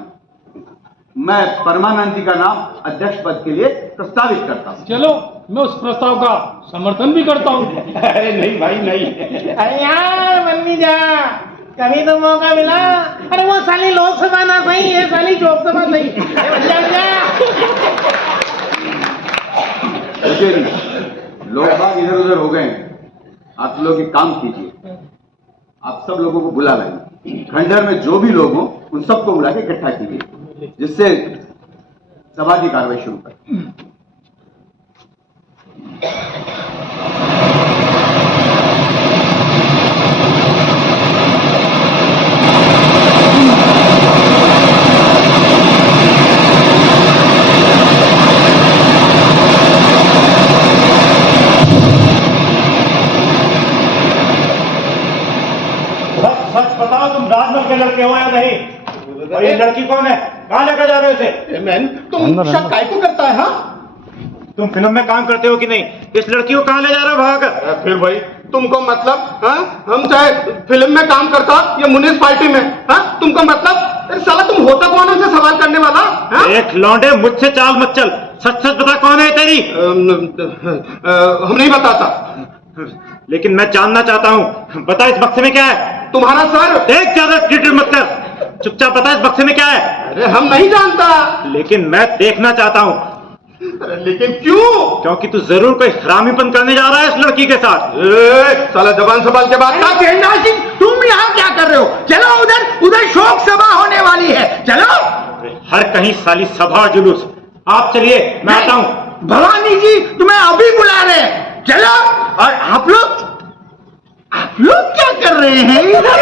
मैं परमानंद जी का नाम अध्यक्ष पद के लिए प्रस्तावित करता हूँ। चलो मैं उस प्रस्ताव का समर्थन भी करता हूँ। अरे नहीं भाई नहीं। अरे यार मन्नी जा, कभी तो मौका मिला। अरे वो साली लोकसभा ना सही, ये साली लोकसभा सही। लोग बाग इधर उधर हो गए हैं, आप लोग एक काम कीजिए, आप सब लोगों को बुला लाइए, खंडहर में जो भी लोग हों उन सबको बुला के इकट्ठा कीजिए, जिससे सभा की कार्रवाई शुरू करें। सच बताओ, तुम राजमहल के लड़के हो या नहीं? और ये लड़की कौन है? कहाँ लेकर जा रहे हो इसे? मैन तुम शक काय को करता है? हाँ तुम फिल्म में काम करते हो कि नहीं? इस लड़की को कहाँ ले जा रहे हो भाग? फिर भाई तुमको मतलब? हाँ हम चाहे फिल्म में काम करता या म्युनिसिपालिटी में, हाँ तुमको मतलब? अरे साला तुम होता कौन है हमसे सवाल करने वाला? हाँ? एक लौंडे, मुझसे चाल मत चल, सच सच बता कौन है तेरी? हम नहीं बताता। लेकिन मैं जानना चाहता हूँ, बता इस बक्से में क्या है? तुम्हारा सर। एक ज्यादा ट्रीटर मत कर, चुपचाप बता इस बक्से में क्या है? अरे हम नहीं जानता। लेकिन मैं देखना चाहता हूँ। अरे लेकिन क्यों? क्योंकि तू जरूर कोई हरामीपन करने जा रहा है इस लड़की के साथ। साला जबान संभाल के बात कर। गेंडा सिंह, तुम यहाँ क्या कर रहे हो? चलो उधर, उधर शोक सभा होने वाली है, चलो। हर कहीं साली सभा और जुलूस। आप चलिए, मैं आता हूँ। भवानी जी तुम्हें अभी बुला रहे हैं, चलो। और आप लोग क्या कर रहे हैं इधर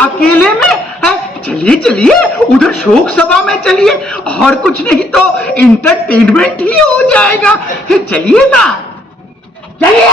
अकेले में? चलिए चलिए उधर शोक सभा में चलिए, और कुछ नहीं तो एंटरटेनमेंट ही हो जाएगा। चलिए ना, चलिए।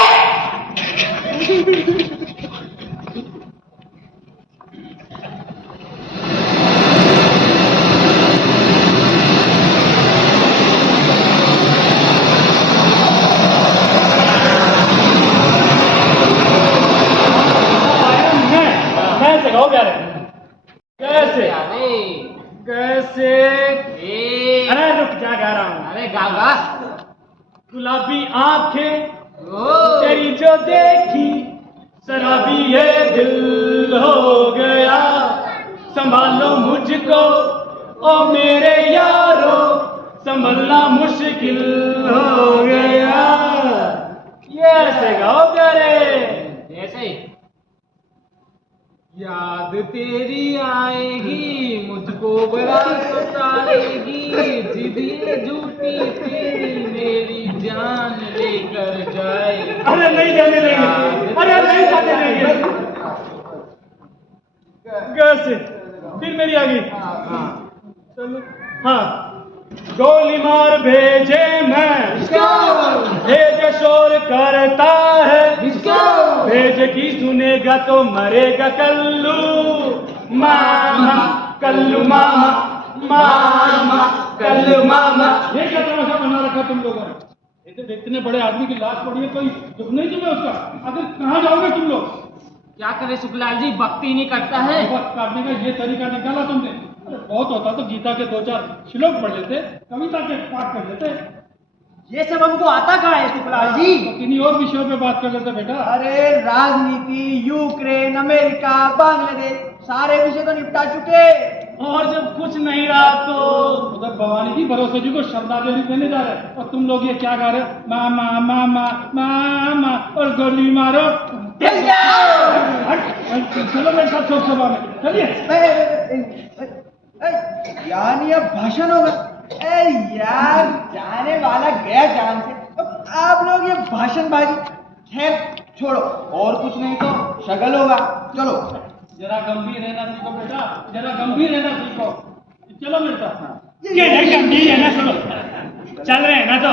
कैसे कैसे? अरे रुक जा, गा रहा हूँ। अरे गागा। गुलाबी आंखें तेरी जो देखी, शराबी ये दिल हो गया, संभालो मुझको ओ मेरे यारो, संभलना मुश्किल हो गया। ये ऐसे गाओ प्यारे, ऐसे ही। याद तेरी आएगी, मुझको बड़ा सताएगी, जिद्दी झूठी तेरी मेरी जान लेकर जाए। अरे नहीं जाने देंगे, अरे नहीं जाने देंगे। कैसे? फिर मेरी आ गई। चलो हाँ। गोली मार भेजे मैं, भेजे शोर करता है, भेज की सुनेगा तो मरेगा कल्लू मामा, कल्लू मामा, मामा कल्लू मामा। ये क्या तमाशा बना रखा तुम लोगों ने? इतने बड़े आदमी की लाश पड़ी है, कोई दुख नहीं तुम्हें उसका? आखिर कहाँ जाओगे तुम लोग? क्या करे सुखलाल जी, भक्ति नहीं करता है। वक्त काटने का ये तरीका निकाला तुमने। अरे बहुत होता तो गीता के 2-4 श्लोक पढ़ लेते, कविता के पाठ कर लेते। ये सब हमको आता कहाँ है सुखलाल जी? तो किन्हीं और विषयों पे बात कर लेते बेटा। अरे राजनीति, यूक्रेन, अमेरिका, बांग्लादेश, सारे विषय तो निपटा चुके। और जब कुछ नहीं रहा तो उधर भवानी जी भरोसे जी को श्रद्धांजलि देने जा रहे हैं, और तुम लोग ये क्या गा रहे हो? मामा मामा मामा और गोली मारो। चलो मेरे साथ शोक सभा में चलिए। यानी अब भाषण होगा? अरे यार, जाने वाला गया जान से, अब आप लोग ये भाषणबाजी। खैर छोड़ो, और कुछ नहीं तो शगल होगा। चलो जरा गंभीर रहना सीखो बेटा, जरा गंभीर रहना सीखो। चलो मेरे साथ। ये नहीं गंभीर रहना, सुनो चल रहे हैं ना तो।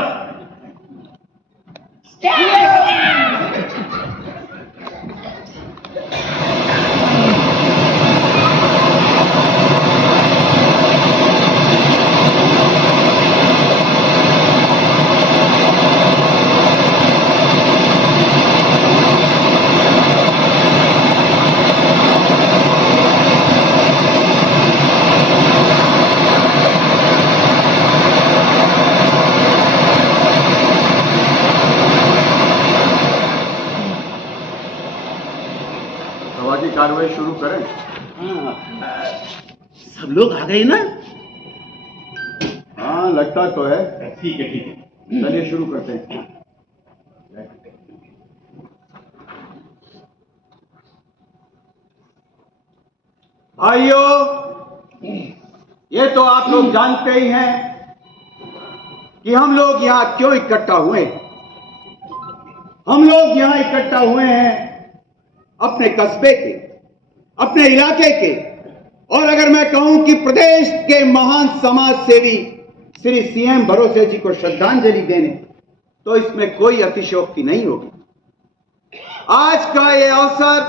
सब लोग आ गए ना? हाँ लगता तो है। ठीक है, ठीक है। चलिए शुरू करते हैं। भाइयों, ये तो आप लोग जानते ही हैं कि हम लोग यहां क्यों इकट्ठा हुए। हम लोग यहां इकट्ठा हुए हैं अपने कस्बे के, अपने इलाके के, और अगर मैं कहूं कि प्रदेश के महान समाज सेवी श्री सीएम भरोसे जी को श्रद्धांजलि देने, तो इसमें कोई अतिशयोक्ति नहीं होगी। आज का ये अवसर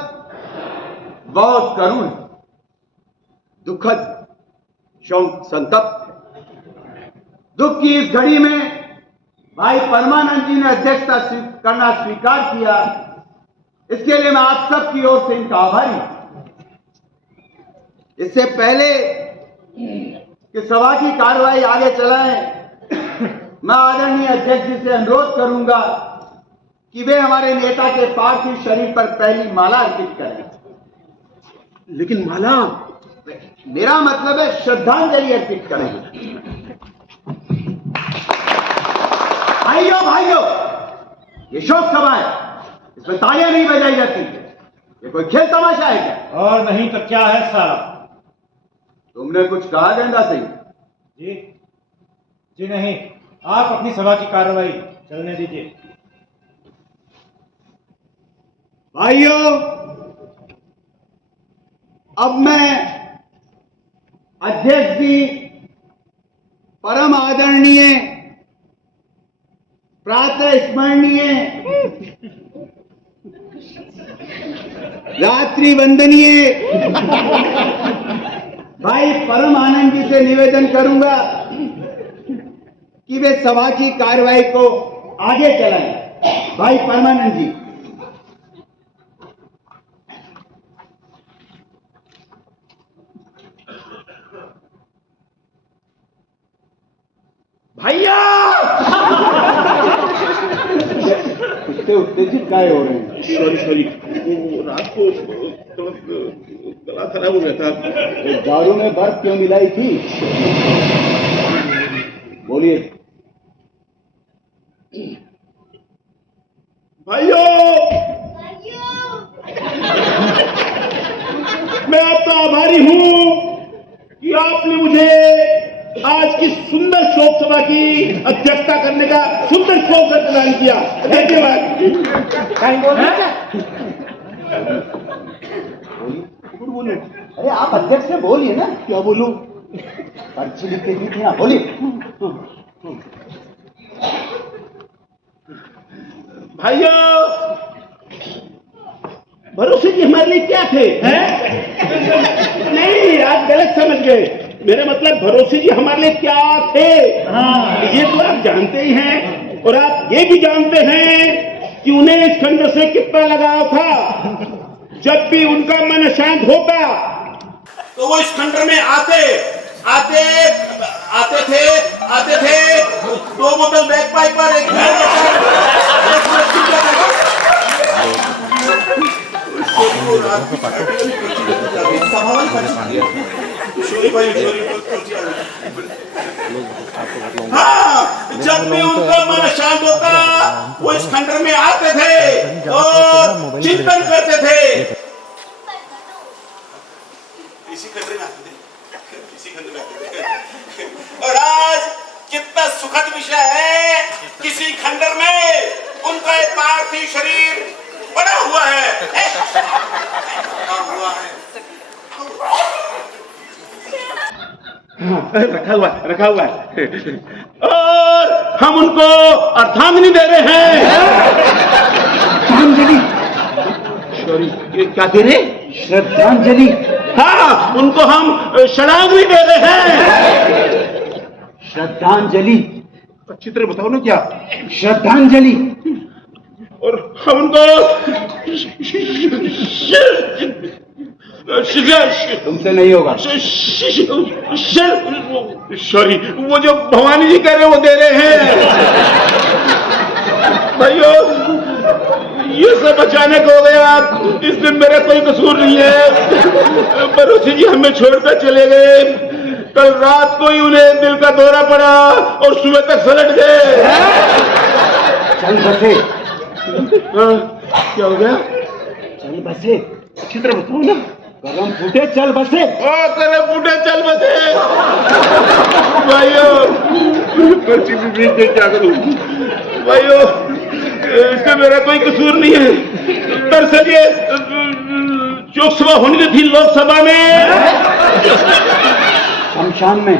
बहुत करुण, दुखद, संतप्त है। दुख की इस घड़ी में भाई परमानंद जी ने अध्यक्षता करना स्वीकार किया, इसके लिए मैं आप सबकी ओर से इनका आभारी हूं। इससे पहले कि सभा की कार्रवाई आगे चलाएं, मैं आदरणीय अध्यक्ष जी से अनुरोध करूंगा कि वे हमारे नेता के पार्थिव शरीर पर पहली माला अर्पित करें। लेकिन माला, मेरा मतलब है श्रद्धांजलि अर्पित करें। भाइयों, ये शोक सभा है, इसमें तालियां नहीं बजाई जाती। ये कोई खेल तमाशा है क्या? और नहीं तो क्या है साला? तुमने कुछ कहा गेंदा सिंह? जी नहीं, आप अपनी सभा की कार्रवाई चलने दीजिए। भाइयों, अब मैं अध्यक्ष जी परम आदरणीय, प्रातः स्मरणीय, रात्रि वंदनीय भाई परम आनंद जी से निवेदन करूंगा कि वे सभा की कार्रवाई को आगे चलाएं। भाई परमानंद जी। भैया कितने उत्तेजित काय हो रहे हैं? सॉरी, वो रात को गला खराब हो गया था। तो दारू में बर्फ क्यों मिलाई थी? बोलिए। भाइयों, मैं आपका आभारी हूं कि आपने मुझे आज की सुंदर शोक सभा की अध्यक्षता करने का सुंदर अवसर प्रदान किया। धन्यवाद। बोलो। अरे आप अध्यक्ष से बोलिए ना। क्या बोलूं? पर्ची लिख के दी थी ना, बोलिए। भाइयों, भरोसे जी हमारे लिए क्या थे? नहीं, आप गलत समझ गए। मेरा मतलब भरोसे जी हमारे लिए क्या थे? ये तो आप जानते ही हैं, और आप ये भी जानते हैं कि उन्हें इस खंड से कितना लगाव था। जब भी उनका मन अशांत होता तो वो इस खंड में आते थे 2 बोतल बैक पाइप पर एक हाँ, जब भी उनका मन शांत होता वो इस खंडर में आते थे और चिंतन करते थे। इसी खंडर में आते थे। और आज कितना सुखद विषय है, किसी खंडर में उनका एक पार्थिव शरीर बना हुआ है। रखा हुआ है और हम उनको अर्धांगिनी दे रहे हैं। श्रद्धांजलि। सॉरी, क्या दे रहे? श्रद्धांजलि। हाँ, उनको हम शरणांजलि दे रहे हैं। श्रद्धांजलि। अच्छी तरह बताओ ना क्या? श्रद्धांजलि। और हम उनको तुमसे नहीं होगा। सॉरी, वो जो भवानी जी कह रहे हैं वो दे रहे हैं। भाइयों, ये सब अचानक हो गया। इसमें मेरा कोई कसूर नहीं है। पड़ोसी जी हमें छोड़कर चले गए। कल रात को ही उन्हें दिल का दौरा पड़ा और सुबह तक सलट गए। चल बसे, हाँ, क्या हो गया? चल बसे, अच्छी तरह बताओ ना। गरम फूटे चल बसे। ओ करे फूटे चल बसे। भाइयों क्या करूं भाइयों, इसमें मेरा कोई कसूर नहीं है। दरअसल ये लोकसभा होनी तो थी लोकसभा में, शमशान में।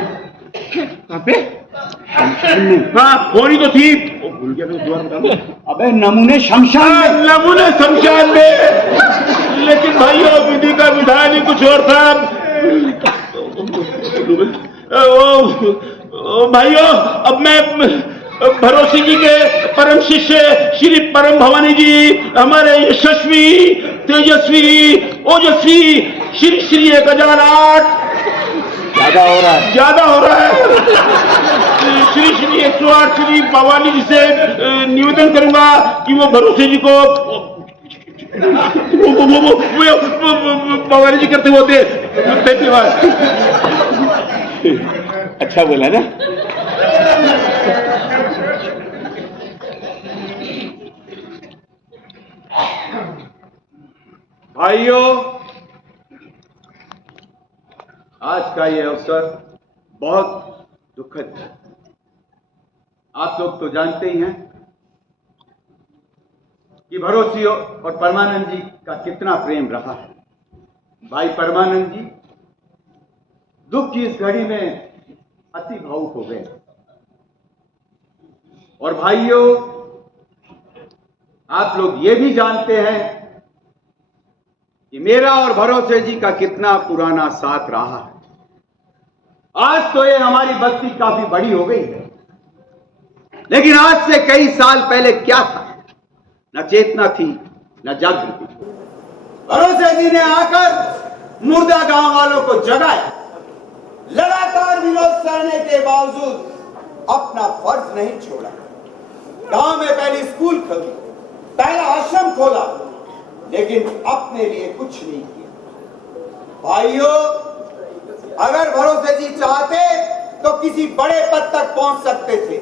कहाँ पे? शमशान में। हाँ होनी तो थी। भूल गया तो दोबारा बता दो। अबे नमूने शमशान में। नमूने शमशान में, लेकिन भाइयों विधि का विधान ही कुछ और था। भाइयों अब मैं भरोसी जी के परम शिष्य श्री परम भवानी जी, हमारे यशस्वी तेजस्वी ओजस्वी श्री श्री 1008 ज्यादा हो रहा है। श्री श्री 108 श्री भवानी जी से निवेदन करूंगा कि वो भरोसे जी को भवानी जी करते होते। धन्यवाद। अच्छा बोला ना। भाइयों, आज का ये अवसर बहुत दुखद है। आप लोग तो जानते ही हैं कि भरोसी और परमानंद जी का कितना प्रेम रहा है। भाई परमानंद जी दुख की इस घड़ी में अति भावुक हो गए। और भाइयों, आप लोग ये भी जानते हैं कि मेरा और भरोसे जी का कितना पुराना साथ रहा है। आज तो ये हमारी बस्ती काफी बड़ी हो गई है, लेकिन आज से कई साल पहले क्या था? न चेतना थी, न जागृति। भरोसे जी ने आकर मुर्दा गांव वालों को जगाया। लगातार विरोध सहने के बावजूद अपना फर्ज नहीं छोड़ा। गांव में पहली स्कूल खोली, पहला आश्रम खोला, लेकिन अपने लिए कुछ नहीं किया। भाइयों, अगर भरोसे जी चाहते तो किसी बड़े पद तक पहुंच सकते थे।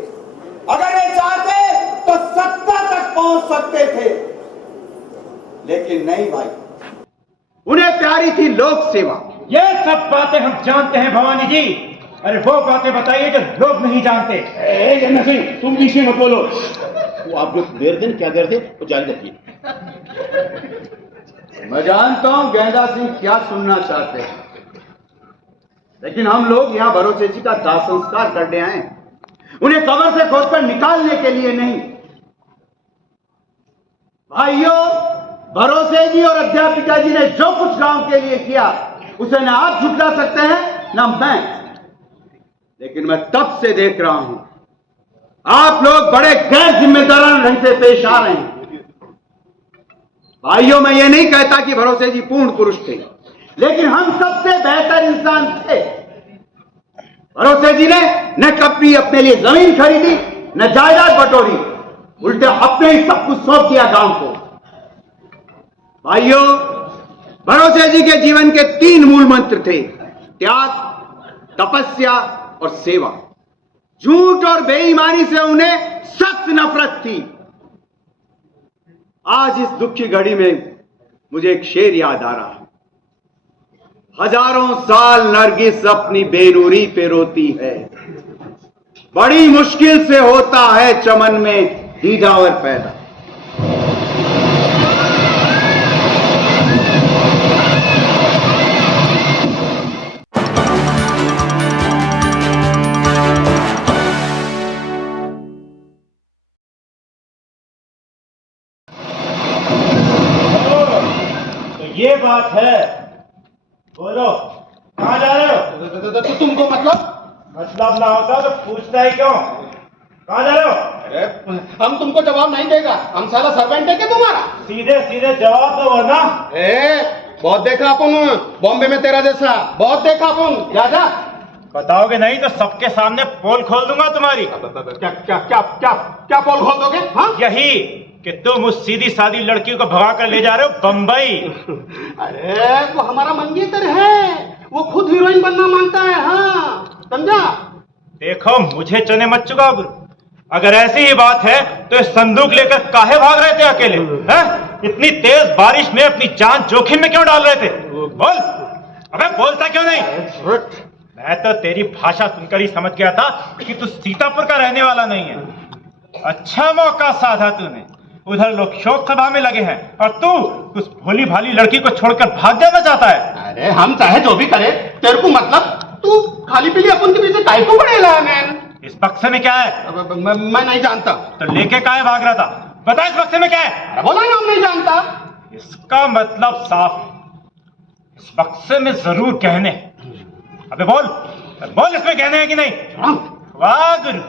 अगर वे चाहते तो सत्ता तक पहुंच सकते थे, लेकिन नहीं भाई। उन्हें प्यारी थी लोक सेवा। ये सब बातें हम जानते हैं भवानी जी। अरे वो बातें बताइए जो लोग नहीं जानते। तुम बीच में मत बोलो। वो आप लोग देर दिन क्या देर थे वो जारी रखिए। मैं जानता हूं गेंदा सिंह क्या सुनना चाहते हैं, लेकिन हम लोग यहां भरोसे जी का दाह संस्कार करने आए, उन्हें कब्र से खोदकर निकालने के लिए नहीं। भाइयों, भरोसे जी और अध्यापिका जी ने जो कुछ गांव के लिए किया उसे न आप झुठला सकते हैं न मैं। लेकिन मैं तब से देख रहा हूं आप लोग बड़े गैर जिम्मेदाराना ढंग से पेश आ रहे हैं। भाइयों, मैं ये नहीं कहता कि भरोसे जी पूर्ण पुरुष थे, लेकिन हम सबसे बेहतर इंसान थे। भरोसे जी ने न कभी अपने लिए जमीन खरीदी, न जायदाद बटोरी, उल्टे अपने ही सब कुछ सौंप दिया गांव को। भाइयों, भरोसे जी के जीवन के 3 मूल मंत्र थे: त्याग, तपस्या और सेवा। झूठ और बेईमानी से उन्हें सख्त नफरत थी। आज इस दुख की घड़ी में मुझे एक शेर याद आ रहा है। हजारों साल नरगिस अपनी बेनूरी पे रोती है, बड़ी मुश्किल से होता है चमन में दीदावर पैदा। ये बात है। बोलो, कहाँ जा रहे हो? तो तुमको मतलब ना होता तो पूछता ही क्यों? कहाँ जा रहे हो? अरे हम तुमको जवाब नहीं देगा, हम साला सर्वेंट है क्या तुम्हारा? सीधे सीधे जवाब दो वरना। बहुत देखा अपन बॉम्बे में तेरा जैसा, बहुत देखा अपन। जा बताओगे नहीं तो सबके सामने पोल खोल दूंगा तुम्हारी। क्या क्या क्या क्या क्या पोल खोल दोगे? हाँ, यही कि तुम उस सीधी सादी लड़की को भगा कर ले जा रहे हो बंबई। अरे वो हमारा मंगेतर है, वो खुद हीरोइन बनना मांगता है। हाँ समझा? देखो मुझे चने मत चुकाओ गुरु, अगर ऐसी ही बात है तो इस संदूक लेकर काहे भाग रहे थे अकेले? हैं? इतनी तेज बारिश में अपनी जान जोखिम में क्यों डाल रहे थे? बोल, अबे बोलता क्यों नहीं? मैं तो तेरी भाषा सुनकर ही समझ गया था कि तू सीतापुर का रहने वाला नहीं है। अच्छा मौका साधा तूने, उधर लोग शोक सभा में लगे हैं और तू उस भोली भाली लड़की को छोड़कर भाग जाना चाहता है। अरे हम चाहे जो भी करे, तेरे को मतलब? तू खाली पीली अपन के पीछे काहे को पड़ेला है मैन? इस बक्से में क्या है? मैं नहीं जानता। तो लेके काहे भाग रहा था? बता इस बक्से में क्या है? अरे बोला ना, हम नहीं जानता। इसका मतलब साफ है, इस बक्से में जरूर गहने। अबे बोल बोल, इसमें गहने हैं कि नहीं? वाह गुरु,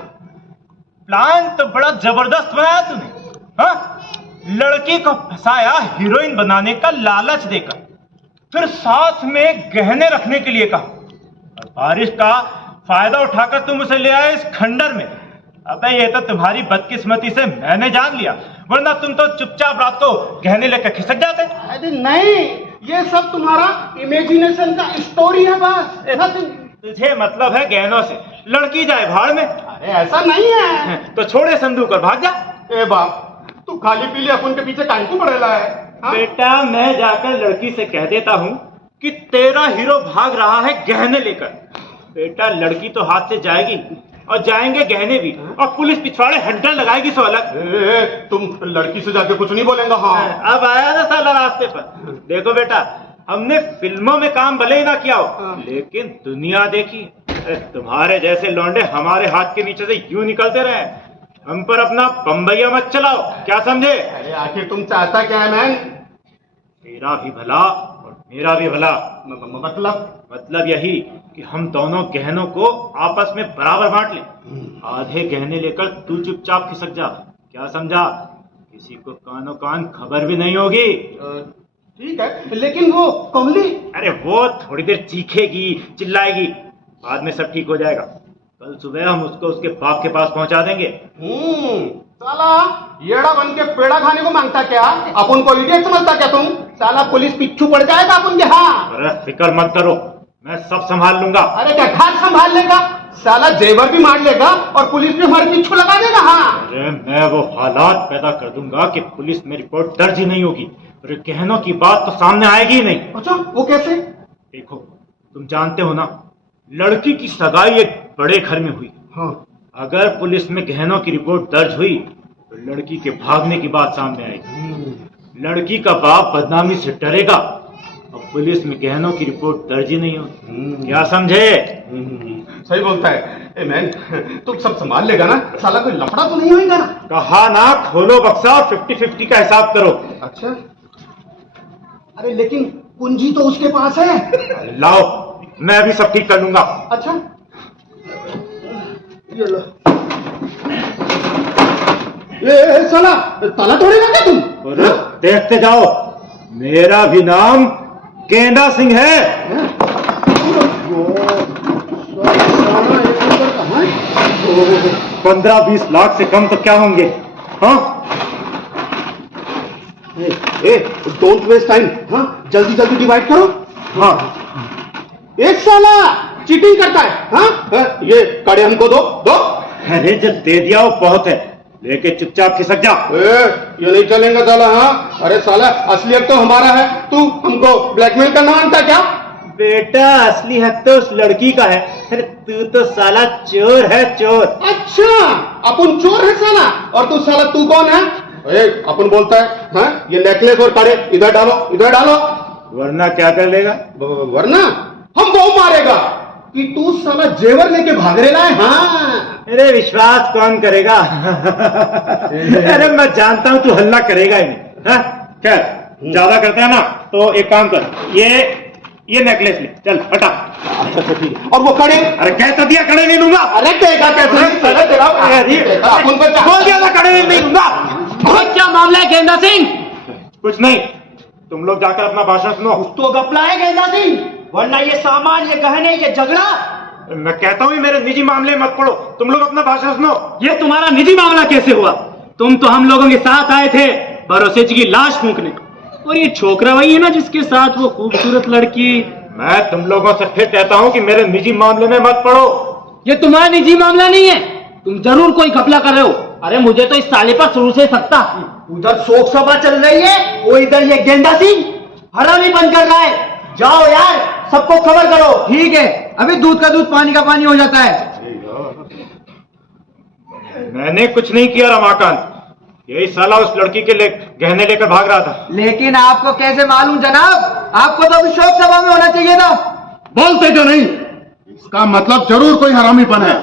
प्लान तो बड़ा जबरदस्त बनाया तूने। हाँ, लड़की को फंसाया हीरोइन बनाने का लालच देकर, फिर साथ में गहने रखने के लिए कहा, और बारिश का फायदा उठाकर तुम उसे ले आए इस खंडर में। अबे ये तो तुम्हारी बदकिस्मती से मैंने जान लिया, वरना तुम तो चुपचाप रात को गहने लेकर खिसक जाते। अरे नहीं, ये सब तुम्हारा इमेजिनेशन का स्टोरी है बस। तुझे मतलब है गहनों से, लड़की जाए भाड़ में। अरे ऐसा नहीं है। तो छोड़े संदूक और भाग जा। ए बाप, तू खाली पीली अपन के पीछे काहे को पड़ेला है? हाँ? बेटा मैं जाकर लड़की से कह देता हूँ कि तेरा हीरो भाग रहा है गहने लेकर। बेटा लड़की तो हाथ से जाएगी और जाएंगे गहने भी, और पुलिस पिछवाड़े हंटर लगाएगी सो अलग। तुम लड़की से जाके कुछ नहीं बोलेगा? हाँ अब आया ना साला रास्ते पर। देखो बेटा, हमने फिल्मों में काम भले ही ना किया हो, लेकिन दुनिया देखी। तुम्हारे जैसे लौंडे हमारे हाथ के नीचे से यूं निकलते रहे, हम पर अपना बम्बैया मत चलाओ, क्या समझे? अरे आखिर तुम चाहता क्या है मैन? तेरा भी भला और मेरा भी भला। मतलब यही कि हम दोनों गहनों को आपस में बराबर बांट लें। आधे गहने लेकर तू चुपचाप खिसक जा, क्या समझा? किसी को कानो कान खबर भी नहीं होगी। ठीक है, लेकिन वो कमली? अरे वो थोड़ी देर चीखेगी चिल्लाएगी, बाद में सब ठीक हो जाएगा। कल सुबह हम उसको उसके बाप के पास पहुंचा देंगे। साला येड़ा बन के पेड़ा खाने को मांगता क्या? अपन को इडियट समझता क्या तुम? साला पुलिस पिछू पड़ जाएगा अपन के। हाँ अरे फिक्र मत करो, मैं सब संभाल लूंगा। अरे क्या खाट संभाल लेगा? साला जेवर भी मार लेगा और पुलिस भी हमारे पीछू लगा देगा। हाँ अरे मैं वो हालात पैदा कर दूंगा कि पुलिस में रिपोर्ट दर्ज ही नहीं होगी, और गहनों की बात तो सामने आएगी ही नहीं। अच्छा, वो कैसे? देखो तुम जानते हो ना, लड़की की सगाई एक बड़े घर में हुई। हाँ। अगर पुलिस में गहनों की रिपोर्ट दर्ज हुई तो लड़की के भागने की बात सामने आएगी। लड़की का बाप बदनामी से डरेगा और पुलिस में गहनों की रिपोर्ट दर्ज ही नहीं होगी, क्या समझे? सही बोलता है। ए मैन, तुम सब संभाल लेगा ना? साला कोई लफड़ा तो नहीं होगा ना? कहा ना, खोलो बक्सा और 50-50 का हिसाब करो। अच्छा, अरे लेकिन कुंजी तो उसके पास है। लाओ, मैं अभी सब ठीक कर लूंगा। अच्छा, ये लो। साला ताला तोड़ेगा क्या तुम? अरे देखते जाओ, मेरा भी नाम गेंदा सिंह है। 15-20 लाख से कम तो क्या होंगे? हाँ, डोंट वेस्ट टाइम। हाँ, जल्दी जल्दी डिवाइड करो। हाँ। एक साला चीटिंग करता है। हाँ, ये कड़े हमको दो दो। अरे जब दे दिया वो बहुत है, लेके चुपचाप खिसक जा। ये नहीं चलेगा साला। हाँ, अरे साला असलियत तो हमारा है, तू हमको ब्लैकमेल करना मानता क्या? बेटा असली हक तो उस लड़की का है। अरे तू तो साला चोर है, चोर। अच्छा, अपन चोर है साला, और तू साला तू कौन है? अपन बोलता है हाँ, ये नेकलेस और कड़े इधर डालो, इधर डालो। वरना क्या कर लेगा? वरना हमको मारेगा कि तू साला जेवर लेके भाग रहा है। हाँ, अरे विश्वास कौन करेगा? अरे मैं जानता हूं तू हल्ला करेगा ही नहीं। हाँ? खैर ज्यादा करता है ना, तो एक काम कर, ये नेकलेस ले, चल हटा। अच्छा ठीक है। और वो कड़े? अरे कह तो दिया, कड़े नहीं लूंगा। अरे कहेगा कैसे? अपन को बोल दिया था कड़े नहीं लूंगा। क्या मामला है गेंदा सिंह? कुछ नहीं, तुम लोग जाकर अपना भाषण सुनो। तो गपला है गेंदा सिंह, वरना ये सामान, ये गहने, ये झगड़ा। मैं कहता हूँ मेरे निजी मामले मत पढ़ो, तुम लोग अपना भाषण सुनो। ये तुम्हारा निजी मामला कैसे हुआ? तुम तो हम लोगों के साथ आए थे भरोसे जी की लाश फूंकने, और ये छोकरा वही है ना जिसके साथ वो खूबसूरत लड़की। मैं तुम लोगों से फिर कहता हूँ कि मेरे निजी मामले में मत पड़ो। ये तुम्हारा निजी मामला नहीं है, तुम जरूर कोई घपला कर रहे हो। अरे मुझे तो इस साले पर शुरू से सकता। उधर शोक सभा चल रही है, वो इधर ये गेंदा सिंह हरामी बंद कर रहा है। जाओ यार, सबको खबर करो। ठीक है, अभी दूध का दूध पानी का पानी हो जाता है। मैंने कुछ नहीं किया रमाकांत, यही साला उस लड़की के गहने लेकर भाग रहा था। लेकिन आपको कैसे मालूम जनाब? आपको तो अभी शोक सभा में होना चाहिए था। बोलते जो नहीं, इसका मतलब जरूर कोई हरामीपन है।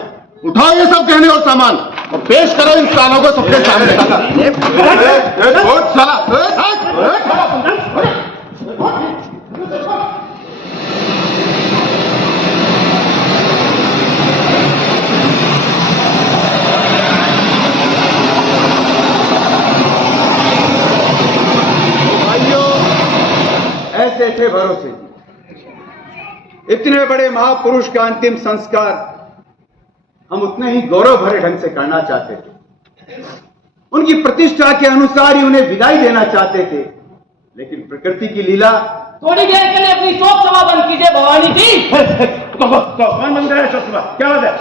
उठाओ ये सब गहने और सामान और पेश करो इन सालों को सबके सामने। साला ऐसे थे भरोसे जी। इतने बड़े महापुरुष का अंतिम संस्कार हम उतने ही गौरव भरे ढंग से करना चाहते थे। उनकी प्रतिष्ठा के अनुसार ही उन्हें विदाई देना चाहते थे, लेकिन प्रकृति की लीला। थोड़ी देर के लिए अपनी शोक सभा बंद कीजिए भवानी जी। कौन बंद करे शोक सभा? क्या बात है?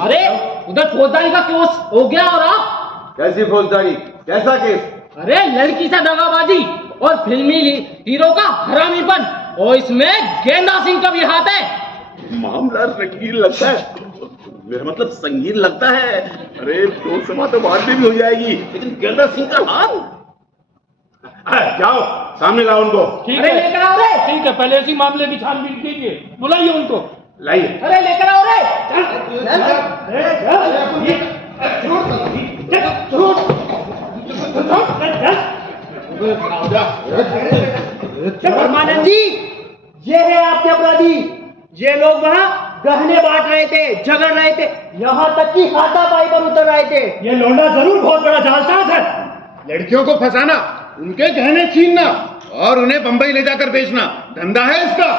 अरे उधर फौजदारी का केस हो गया और आप। कैसी फौजदारी? कैसा केस? अरे लड़की से दगाबाजी और फिल्मी हीरो का हरामीपन, और इसमें गेंदा सिंह का भी हाथ है। मामला रंगीन लगता है, मेरा मतलब संगीन लगता है। अरे शोक सभा तो बाद में भी हो जाएगी, लेकिन गेंदा सिंह का हाल। जाओ सामने लाओ उनको। ठीक अरे है, लेकर आओ रे। ठीक है, पहले इसी मामले की छानबीन कीजिए, बुलाइए उनको। लाइए। अरे लेकर आओ रे। परमानंद जी, ये है आपके अपराधी। ये लोग वहाँ गहने बांट रहे थे, झगड़ रहे थे, यहाँ तक कि हाथापाई पर उतर रहे थे। ये लौंडा जरूर बहुत बड़ा जालसाज है। लड़कियों को फंसाना, उनके गहने छीनना और उन्हें बंबई ले जाकर बेचना धंधा है इसका।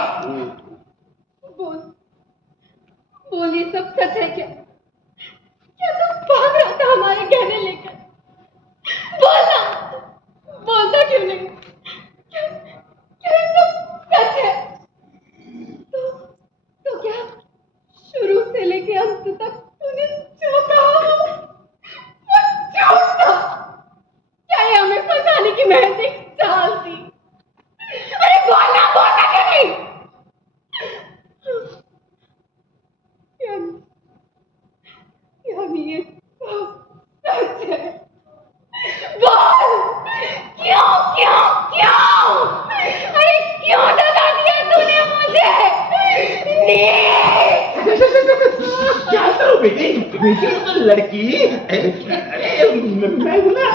बोल ये सब सच है क्या? क्या तुम भाग रहा था हमारे गहने लेकर? बोलना, बोलता क्यों नहीं? क्या ये सब सच है? तो क्या शुरू से लेके अंत तक तूने जो कहा वो झूठ था? क्या ये हमें फंसाने की महज एक चाल थी? अरे बोलना, बोलना क्यों नहीं? यानी ये सच है? बोल, क्यों क्यों क्यों? अरे क्यों दगा दिया तूने मुझे? क्या करो बेटी? लड़की मैं बोला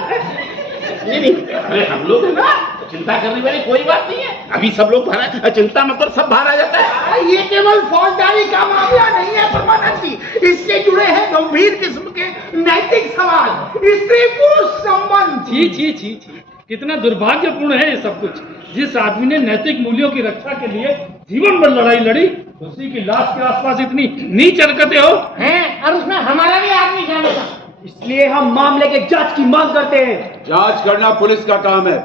नहीं, अरे हम लोग ना चिंता करने वाली कोई बात नहीं है। अभी सब लोग भरा, चिंता मतलब सब बाहर आ जाता है। ये केवल फौजदारी का मामला नहीं है परमानंद जी, इससे जुड़े हैं गंभीर किस्म के नैतिक सवाल, स्त्री पुरुष संबंध। छी छी छी छी, कितना दुर्भाग्यपूर्ण है ये सब कुछ। जिस आदमी ने नैतिक मूल्यों की रक्षा के लिए जीवन भर लड़ाई लड़ी, उसी की लाश के आसपास इतनी नीच हरकतें हो हैं, और उसमें हमारा भी आदमी जाने का। इसलिए हम मामले के जांच की मांग करते हैं। जांच करना पुलिस का काम है,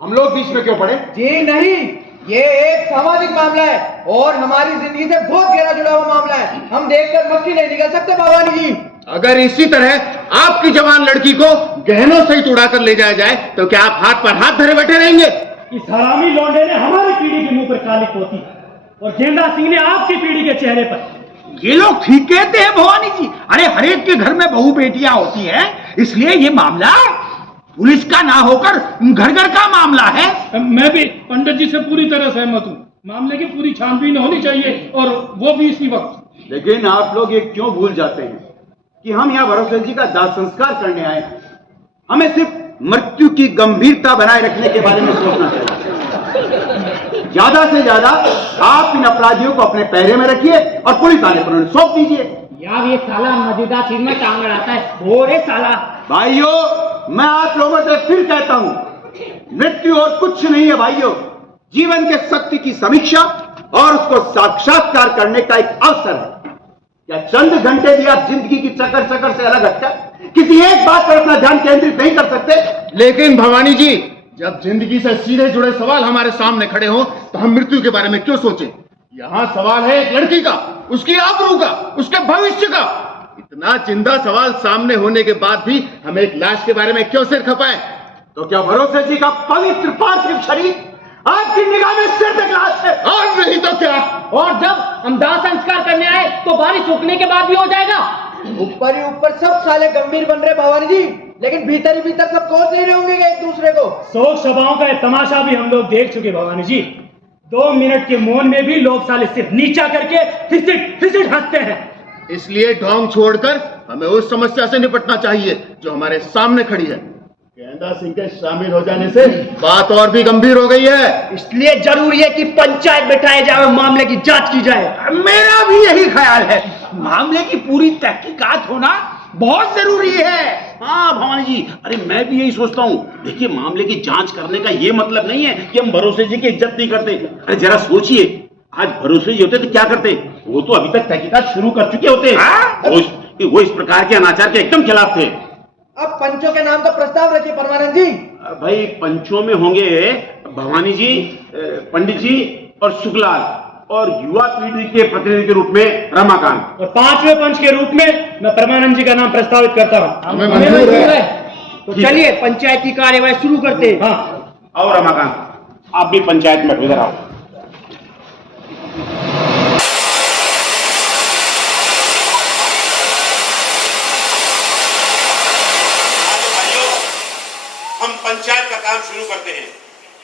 हम लोग बीच में क्यों पड़े? जी नहीं, ये एक सामाजिक मामला है और हमारी जिंदगी से बहुत गहरा जुड़ा हुआ मामला है। हम देखकर मक्खी नहीं निकल सकते भवानी जी। अगर इसी तरह आपकी जवान लड़की को गहनों सहित उड़ाकर ले जाया जाए तो क्या आप हाथ पर हाथ धरे बैठे रहेंगे? इस हरामी लौंडे ने हमारी पीढ़ी के मुंह पर काली पोती और गेंदा सिंह ने आपकी पीढ़ी के चेहरे पर। ये लोग ठीक कहते हैं भवानी जी। अरे हर एक के घर में बहू बेटियां होती हैं, इसलिए ये मामला पुलिस का ना होकर घर घर का मामला है। मैं भी पंडित जी से पूरी तरह सहमत हूँ। मामले की पूरी छानबीन होनी चाहिए और वो भी इसी वक्त। लेकिन आप लोग ये क्यों भूल जाते हैं कि हम यहाँ भरोसे जी का दाह संस्कार करने आए हैं? हमें सिर्फ मृत्यु की गंभीरता बनाए रखने के बारे में सोचना चाहिए। ज्यादा से ज्यादा आप इन अपराधियों को अपने पैरे में रखिए और पुलिस आने पर उन्हें सौंप दीजिए। यार ये साला मजेदार चीज में काम लड़ाता है। वो रे साला। भाइयों, मैं आप लोगों से फिर कहता हूं, मृत्यु और कुछ नहीं है भाइयों। जीवन के सत्य की समीक्षा और उसको साक्षात्कार करने का एक अवसर है। क्या चंद घंटे भी आप जिंदगी की चक्कर चक्कर से अलग हटकर किसी एक बात पर अपना ध्यान केंद्रित नहीं कर सकते? लेकिन भवानी जी, जब जिंदगी से सीधे जुड़े सवाल हमारे सामने खड़े हों तो हम मृत्यु के बारे में क्यों सोचें? यहाँ सवाल है एक लड़की का, उसकी आबरू का, उसके भविष्य का। इतना चिंता सवाल सामने होने के बाद भी हम एक लाश के बारे में क्यों सिर खपाएं? तो क्या भरोसे जी का पवित्र पार्थिव शरीर आपकी निगाह में सिर्फ एक लाश है? और नहीं तो क्या? और जब हम दाह संस्कार करने आए तो बारिश रुकने के बाद भी हो जाएगा। ऊपर ही ऊपर सब साले गंभीर बन रहे भवानी जी, लेकिन भीतर ही भीतर सब कोस नहीं रहे होंगे एक दूसरे को। शोक सभाओं का तमाशा भी हम लोग देख चुके भवानी जी। 2 मिनट के मौन में भी लोग साले सिर्फ नीचा करके फिसिट हंसते हैं। इसलिए ढोंग छोड़कर हमें उस समस्या से निपटना चाहिए जो हमारे सामने खड़ी है। गेंदा सिंह के शामिल हो जाने से बात और भी गंभीर हो गई है। इसलिए जरूरी है कि पंचायत बिठाए जाए, मामले की जांच की जाए। मेरा भी यही ख्याल है। मामले की पूरी तहकीकात होना बहुत जरूरी है। हाँ भवानी जी, अरे मैं भी यही सोचता हूँ। देखिए, मामले की जांच करने का ये मतलब नहीं है कि हम भरोसे जी की इज्जत नहीं करते। अरे जरा सोचिए, आज भरोसे जी होते तो क्या करते? वो तो अभी तक तहकीकात शुरू कर चुके होते। वो इस प्रकार के अनाचार के एकदम खिलाफ थे। अब पंचों के नाम का प्रस्ताव रखिए परमानंद जी। भाई, पंचों में होंगे भवानी जी, पंडित जी और शुक्लाल, और युवा पीढ़ी के प्रतिनिधि के रूप में रमाकांत, और 5वें पंच के रूप में मैं परमानंद जी का नाम प्रस्तावित करता हूँ। हमें मंजूर है। तो चलिए पंचायत की कार्यवाही शुरू करते हैं। हाँ, और रमाकांत, आप भी पंचायत में इधर आओ। हम पंचायत का काम शुरू करते हैं।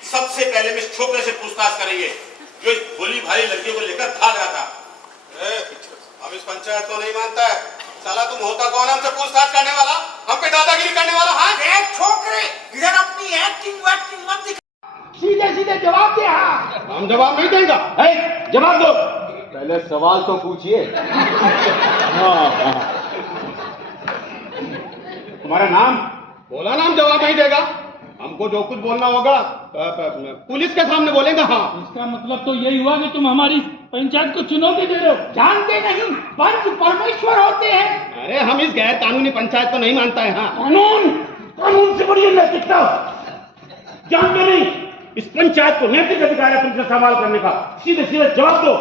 सबसे पहले मैं इस छोकरे से पूछताछ करेंगे जो इस भोली भाली लड़कियों को लेकर भाग रहा था। अब इस पंचायत को नहीं मानता है। साला तुम होता कौन है हमसे पूछताछ करने वाला, हम पे दादागिरी करने वाला? हाँ छोकरे, इधर अपनी एक्टिंग वैक्टिंग मत दिखा, सीधे सीधे जवाब दे। हाँ, हम जवाब नहीं देगा। जवाब दो। पहले सवाल तो पूछिए। तुम्हारा नाम? बोला नाम जवाब नहीं देगा। हमको जो कुछ बोलना होगा पुलिस के सामने बोलेंगे। हाँ, इसका मतलब तो यही हुआ कि तुम हमारी पंचायत को चुनौती दे रहे हो। जानते नहीं, पंच परमेश्वर होते हैं। अरे हम इस गैर कानूनी पंचायत को नहीं मानता है। हाँ, कानून से बड़ी नैतिकता। जानते नहीं, इस पंचायत को नैतिक अधिकार है तुमसे सवाल करने का। सीधे सीधे जवाब दो।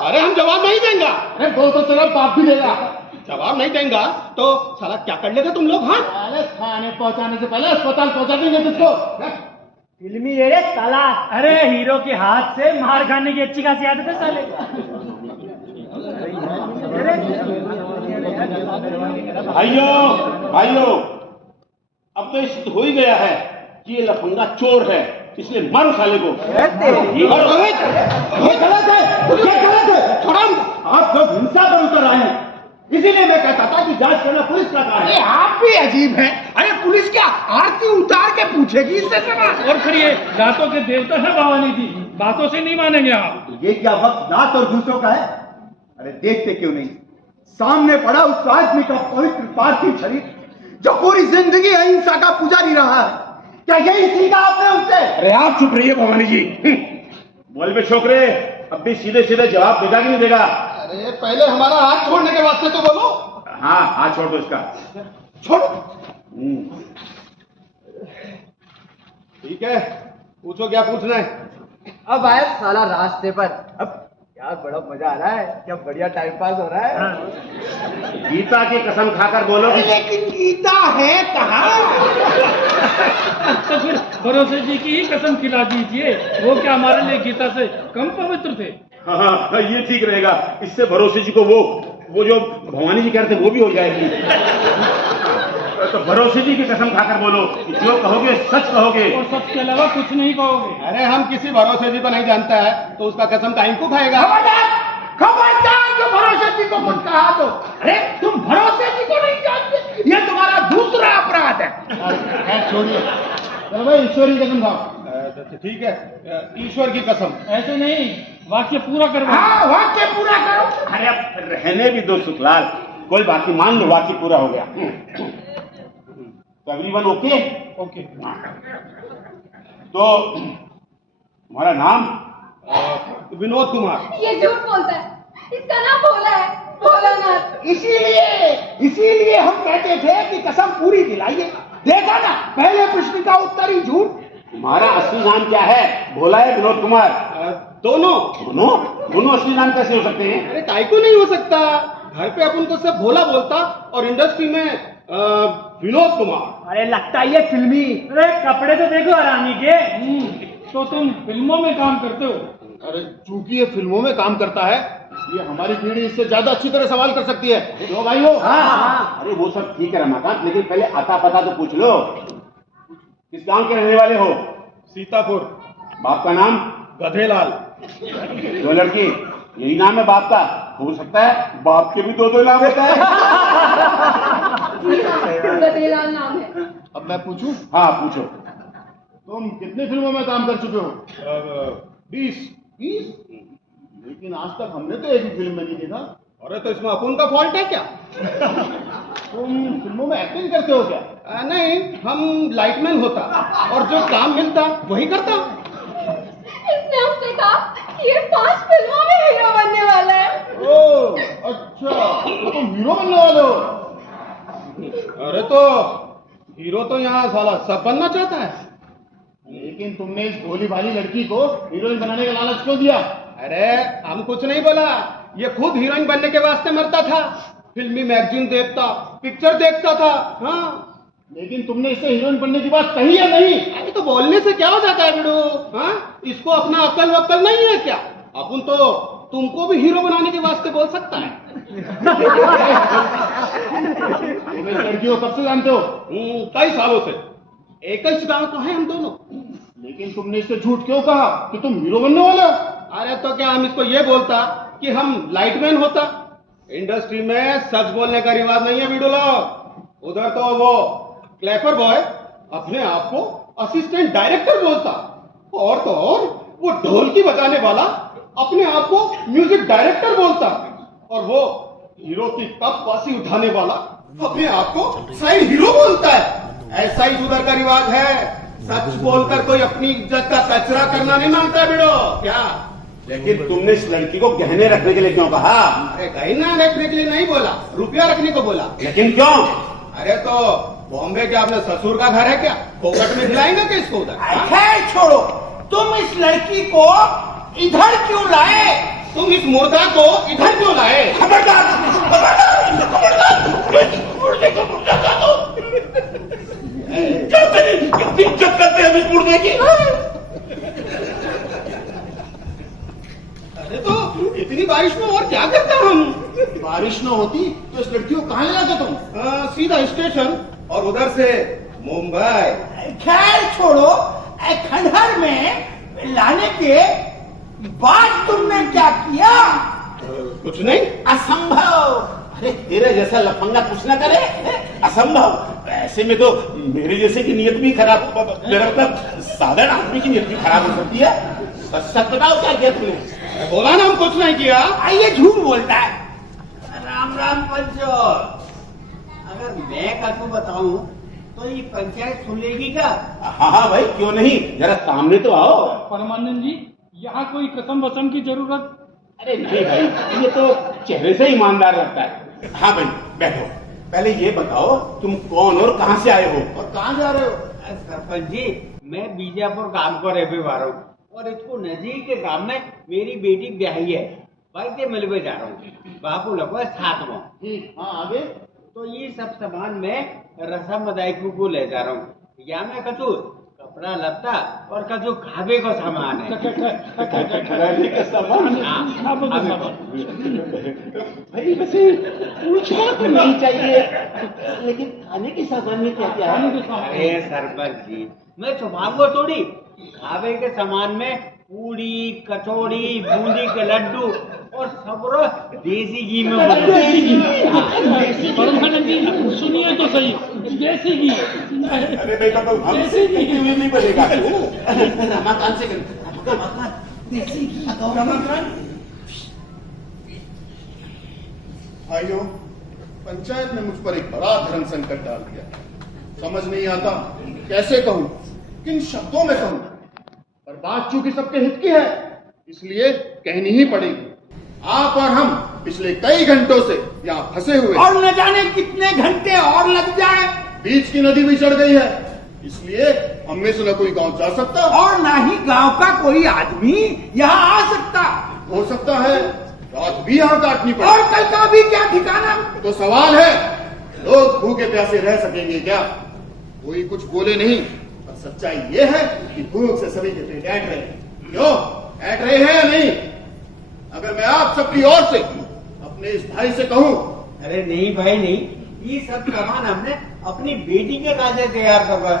अरे हम जवाब नहीं देंगे। अरे दो तो चलो बाप भी देगा। जवाब नहीं देंगे तो साला क्या कर लेगा तुम लोग? हाँ, अरे थाने पहुंचाने से पहले अस्पताल पहुंचा देंगे तुझको। फिल्मी रे साला। अरे हीरो के हाथ से मार खाने की अच्छी खासी आदत है साले। भाइयों, अब तो सिद्ध हो ही गया है कि ये लफंगा चोर है, इसलिए मारो साले को। आप लोग हिंसा पर उतर आए हैं, इसीलिए मैं कहता था कि जांच करना पुलिस का काम है। आप भी अजीब हैं। अरे पुलिस क्या आरती उतार के पूछेगी इससे सवाल? और फिर ये दांतों के देवता है भवानी जी, बातों से नहीं मानेंगे आप। ये क्या वक्त दांत और दूसरों का है? अरे देखते क्यों नहीं, सामने पड़ा उस आदमी का पवित्र पार्थिव शरीर जो पूरी जिंदगी अहिंसा का पुजारी रहा है। क्या यही सीखा आपने उनसे? अरे आप चुप रहिए भवानी जी। बोल बे छोकरे, अब भी सीधे सीधे जवाब देगा कि नहीं देगा? अरे पहले हमारा हाथ छोड़ने के वास्ते तो बोलो। हाँ, हाथ छोड़ दो इसका। छोड़ो। ठीक है, पूछो क्या पूछना है। अब आया साला रास्ते पर। अब यार बड़ा मजा आ रहा है, क्या बढ़िया टाइम पास हो रहा है। गीता की कसम खाकर बोलो। लेकिन गीता है कहाँ? तो फिर भरोसे जी की ही कसम खिला दीजिए, वो क्या हमारे लिए गीता से कम पवित्र थे? हाँ, ये ठीक रहेगा। इससे भरोसे जी को वो जो भवानी जी कह रहे थे वो भी हो जाएगी। तो भरोसे जी की कसम खाकर बोलो, जो कहोगे सच कहोगे। और सच के अलावा कुछ नहीं कहोगे। अरे हम किसी भरोसे जी को नहीं जानता है तो उसका कसम टाइम को खाएगा। खबरदार जो भरोसे जी को कुछ कहा तो। अरे तुम भरोसे जी को नहीं जानते, ये तुम्हारा दूसरा अपराध है। छोड़िए, चलो भाई ईश्वर की कसम खाओ। ठीक है, ईश्वर की कसम। ऐसे नहीं, वाक्य पूरा करवाओ। हाँ, वाक्य पूरा करो। अरे अब रहने भी दो शुक्लाल, कोई बात नहीं, मान लो वाक्य पूरा हो गया। तो एवरीवन ओके? ओके। तो हमारा नाम? विनोद कुमार। ये झूठ बोलता है, इसका नाम भोला है। भोलानाथ। इसीलिए हम कहते थे कि कसम पूरी दिलाइए। देखा ना, पहले प्रश्न का उत्तर ही झूठ। तुम्हारा असली नाम क्या है? भोला है विनोद कुमार? दोनों। दोनों असली नाम कैसे हो सकते हैं? अरे काहे को नहीं हो सकता? घर पे अपन को सब भोला बोलता और इंडस्ट्री में विनोद कुमार। अरे लगता है ये फिल्मी। अरे कपड़े तो देखो हरामी के। तो तुम फिल्मों में काम करते हो? अरे चूंकि ये फिल्मों में काम करता है, इसलिए हमारी पीढ़ी इससे ज्यादा अच्छी तरह सवाल कर सकती है। तो भाई हो। हाँ। अरे वो सब ठीक है रमाकांत, लेकिन पहले आता पता तो पूछ लो। किस गांव के रहने वाले हो? सीतापुर। बाप का नाम? गधेलाल। दो लड़की, यही नाम है बाप का? हो सकता है बाप के भी दो नाम होता है। गधेलाल नाम है। अब मैं पूछूं? हाँ पूछो। तुम कितनी फिल्मों में काम कर चुके हो? 20। लेकिन आज तक हमने तो एक भी फिल्म में नहीं देखा। अरे तो इसमें अपन का फॉल्ट है क्या? तुम फिल्मों में एक्टिंग करते हो क्या? नहीं, हम लाइटमैन होता और जो काम मिलता वही करता। इसने हमसे कहा कि ये 5 फिल्मों में हीरो बनने वाला है। ओह अच्छा, तो तुम हीरो बनने वाले हो? अरे तो हीरो तो यहाँ साला सब बनना चाहता है। लेकिन तुमने इस भोली भाली लड़की को हीरोइन बनाने का लालच क्यों दिया? अरे हम कुछ नहीं बोला, ये खुद हीरोइन बनने के वास्ते मरता था। फिल्मी मैगजीन देखता, पिक्चर देखता था। हाँ, लेकिन तुमने इससे हीरोइन बनने की बात कही है नहीं? अरे तो बोलने से क्या हो जाता है बिडू? हाँ, इसको अपना अक्ल वक्ल नहीं है क्या? अपन तो तुमको भी हीरो बनाने के वास्ते बोल सकता है। तुम इस लड़की को कब से जानते हो? कई सालों से। एक ही गांव तो है हम दोनों। लेकिन तुमने इससे झूठ क्यों कहा कि तुम हीरो बनने वाले हो? अरे तो क्या हम इसको ये बोलता कि हम लाइटमैन होता? इंडस्ट्री में सच बोलने का रिवाज नहीं है वीडियो लोग। उधर तो वो क्लैपर बॉय अपने आप को असिस्टेंट डायरेक्टर बोलता, और तो और वो ढोलकी बजाने वाला अपने आप को म्यूजिक डायरेक्टर बोलता, और वो हीरो की कप वासी उठाने वाला अपने आप को साइड हीरो बोलता है। ऐसा ही उधर का रिवाज है। सच बोलकर कोई अपनी इज्जत का कचरा करना नहीं मानता बिड़ो क्या? लेकिन तुमने इस लड़की को गहने रखने के लिए क्यों कहा? अरे गहना रखने के लिए नहीं बोला, रुपया रखने को बोला। लेकिन क्यों? अरे तो बॉम्बे क्या अपने ससुर का घर है क्या? फोकट में खिलाएंगे क्या इसको उधर? खैर छोड़ो, तुम इस लड़की को इधर क्यों लाए? तुम इस मुर्दा को इधर क्यों लाए? खबरदार, मुर्दे को मुर्दा कहा तो। कितनी इज्जत करते हैं इस मुर्दे की? अरे तो इतनी बारिश में और क्या करता हम? बारिश न होती तो इस लड़की को कहाँ ले जाते तुम? सीधा स्टेशन और उधर से मुंबई। खैर छोड़ो, खंडहर में लाने के बाद तुमने क्या किया? कुछ नहीं। असंभव। अरे तेरे जैसा लफंगा कुछ ना करे, असंभव। ऐसे में तो मेरे जैसे की नीयत भी खराब, मेरा मतलब साधारण आदमी की नीयत भी खराब हो सकती है। सच बताओ क्या किया तुमने? बोला ना हम कुछ नहीं किया। ये झूठ बोलता है। राम राम पंचो, अगर मैं आपको बताऊं तो ये पंचायत सुन लेगी क्या? हाँ भाई क्यों नहीं, जरा सामने तो आओ। परमानंद जी, यहाँ कोई कसम वसम की जरूरत? अरे नहीं भाई, ये तो चेहरे से ईमानदार लगता है। हाँ भाई बैठो, पहले ये बताओ तुम कौन और कहाँ से आए हो और कहाँ जा रहे हो? सरपंच जी, मैं बीजापुर गांव को रहने वाला हूँ और इसको नजदीक के गांव में मेरी बेटी ब्याही है, भाई के मिलवे जा रहा हूँ। बापू लगो है 7वां। ठीक, हाँ आगे। तो ये सब सामान मैं रसम अदायकू को ले जा रहा हूँ। या मैं कचू कपड़ा लत्ता और कचू खावे का सामान है। भाई वैसे पूछना तो नहीं चाहिए, लेकिन खाने के सामान में क्या क्या है? अरे सरपंच जी, मैं छुपाऊंगा थोड़ी। खावे के सामान में पूड़ी, कचौड़ी, बूंदी के लड्डू और सबरो देसी घी में परमानंद जी सुनिए तो सही, देसी घी। अरे बेटा तो हमसे नहीं बनेगा। रमाकांत से देसी घी रमाकांत। भाइयों, पंचायत ने मुझ पर एक बड़ा धर्म संकट डाल दिया। समझ नहीं आता कैसे कहूं, किन शब्दों में कहूं, पर बात चूंकि सबके हित की है इसलिए कहनी ही पड़ेगी। आप और हम पिछले कई घंटों से यहाँ फंसे हुए। और न जाने कितने घंटे और लग जाए। बीच की नदी भी चढ़ गई है, इसलिए हम में से न कोई गांव जा सकता और ना ही गांव का कोई आदमी यहाँ आ सकता। हो सकता है रात भी यहाँ काटनी पड़े। और कल का भी क्या ठिकाना। तो सवाल है, लोग भूखे प्यासे रह सकेंगे क्या? कोई कुछ बोले नहीं, पर सच्चाई ये है कि भूख से सभी के पेट ऐंठ रहे हैं। क्यों ऐंठ रहे हैं या नहीं? अगर मैं आप सबकी ओर से अपने इस भाई से कहूं, अरे नहीं भाई नहीं, ये सब सामान हमने अपनी बेटी के काजे तैयार करवा,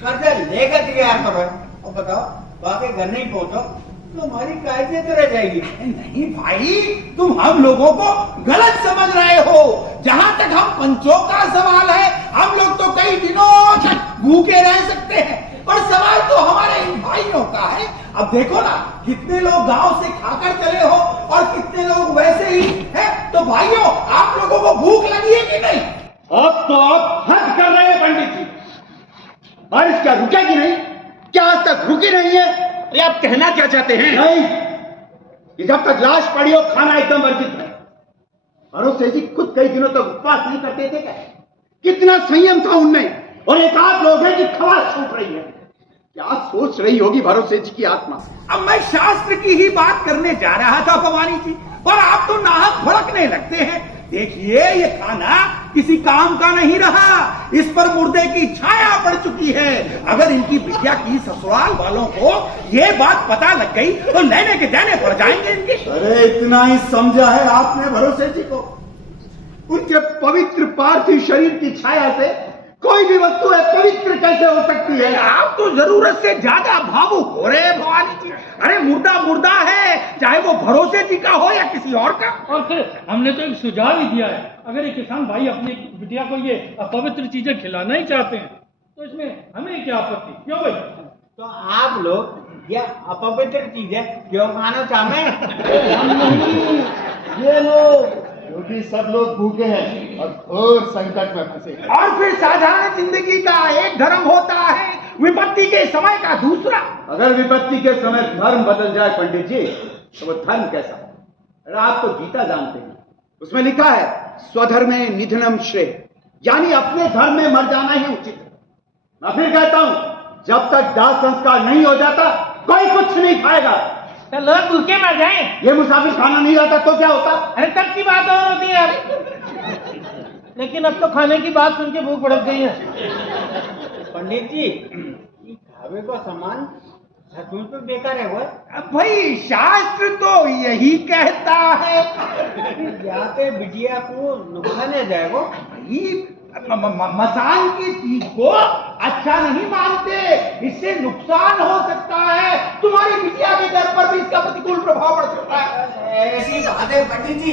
कर्जा लेकर तैयार करवा। और बताओ बाकी घर नहीं पहुंचो तो हमारी कायदे तो रह जाएगी। नहीं भाई, तुम हम लोगों को गलत समझ रहे हो। जहाँ तक हम पंचों का सवाल है, हम लोग तो कई दिनों तक भूखे रह सकते हैं, और सवाल तो हमारे इन भाइयों का है। अब देखो ना, कितने लोग गांव से खाकर चले हो और कितने लोग वैसे ही हैं। तो भाइयों, आप लोगों को भूख लगी है कि नहीं? अब तो आप हद कर रहे हैं पंडित जी। बारिश क्या रुकेगी नहीं? क्या आज तक रुकी नहीं है? अरे आप कहना क्या चाहते हैं? नहीं, कि जब तक लाश पड़ी हो खाना एकदम वर्जित है। भरोसे जी खुद कई दिनों तक उपवास नहीं करते थे क्या? कितना संयम था उनमें, और एक आध लोग हैं कि खवास छूट रही है। क्या सोच रही होगी भरोसे जी की आत्मा? अब मैं शास्त्र की ही बात करने जा रहा था भवानी जी, पर आप तो नाहक भड़कने लगते हैं। देखिए, ये खाना किसी काम का नहीं रहा, इस पर मुर्दे की छाया पड़ चुकी है। अगर इनकी बिटिया की ससुराल वालों को ये बात पता लग गई तो लेने के जाने पड़ जाएंगे इनके। अरे इतना ही समझा है आपने भरोसे जी को? उनके पवित्र पार्थिव शरीर की छाया से कोई भी वस्तु है पवित्र कैसे हो सकती है? आप तो जरूरत से ज्यादा भावुक हो रहे हैं भवानी जी। अरे मुर्दा मुर्दा है, चाहे वो भरोसे जी का हो या किसी और का। और फिर हमने तो एक सुझाव ही दिया है, अगर ये किसान भाई अपनी बिटिया को ये अपवित्र चीजें खिलाना ही चाहते हैं तो इसमें हमें क्या आपत्ति? क्यों भाई? तो आप लोग ये अपवित्र चीजें क्यों खाना चाहते हैं? ये लोग, क्योंकि सब लोग भूखे हैं और घोर संकट में फंसे हैं। और फिर साधारण जिंदगी का एक धर्म होता है, विपत्ति के समय का दूसरा। अगर विपत्ति के समय धर्म बदल जाए पंडित जी, तो वो धर्म कैसा है? अरे आप तो गीता जानते हैं, उसमें लिखा है स्वधर्मे निधनम श्रेय, यानी अपने धर्म में मर जाना ही उचित है। मैं फिर कहता हूं, जब तक दाह संस्कार नहीं हो जाता कोई कुछ नहीं खाएगा। तो लोग भूखे मर जाएं। ये मुसाफिर खाना नहीं लाता तो क्या होता? अरे तब की बात और होती है, लेकिन अब तो खाने की बात सुन के भूख भड़क गई है। पंडित जी, ये खावे का सामान सचमुच में बेकार है वो? अब भाई शास्त्र तो यही कहता है। जाते बिटिया को नुकसान है जाएगा। मसान की चीज को अच्छा नहीं मानते, इससे नुकसान हो सकता है। तुम्हारी बिटिया के घर पर भी इसका प्रतिकूल प्रभाव पड़ सकता है। ऐसी बात है पंडित जी,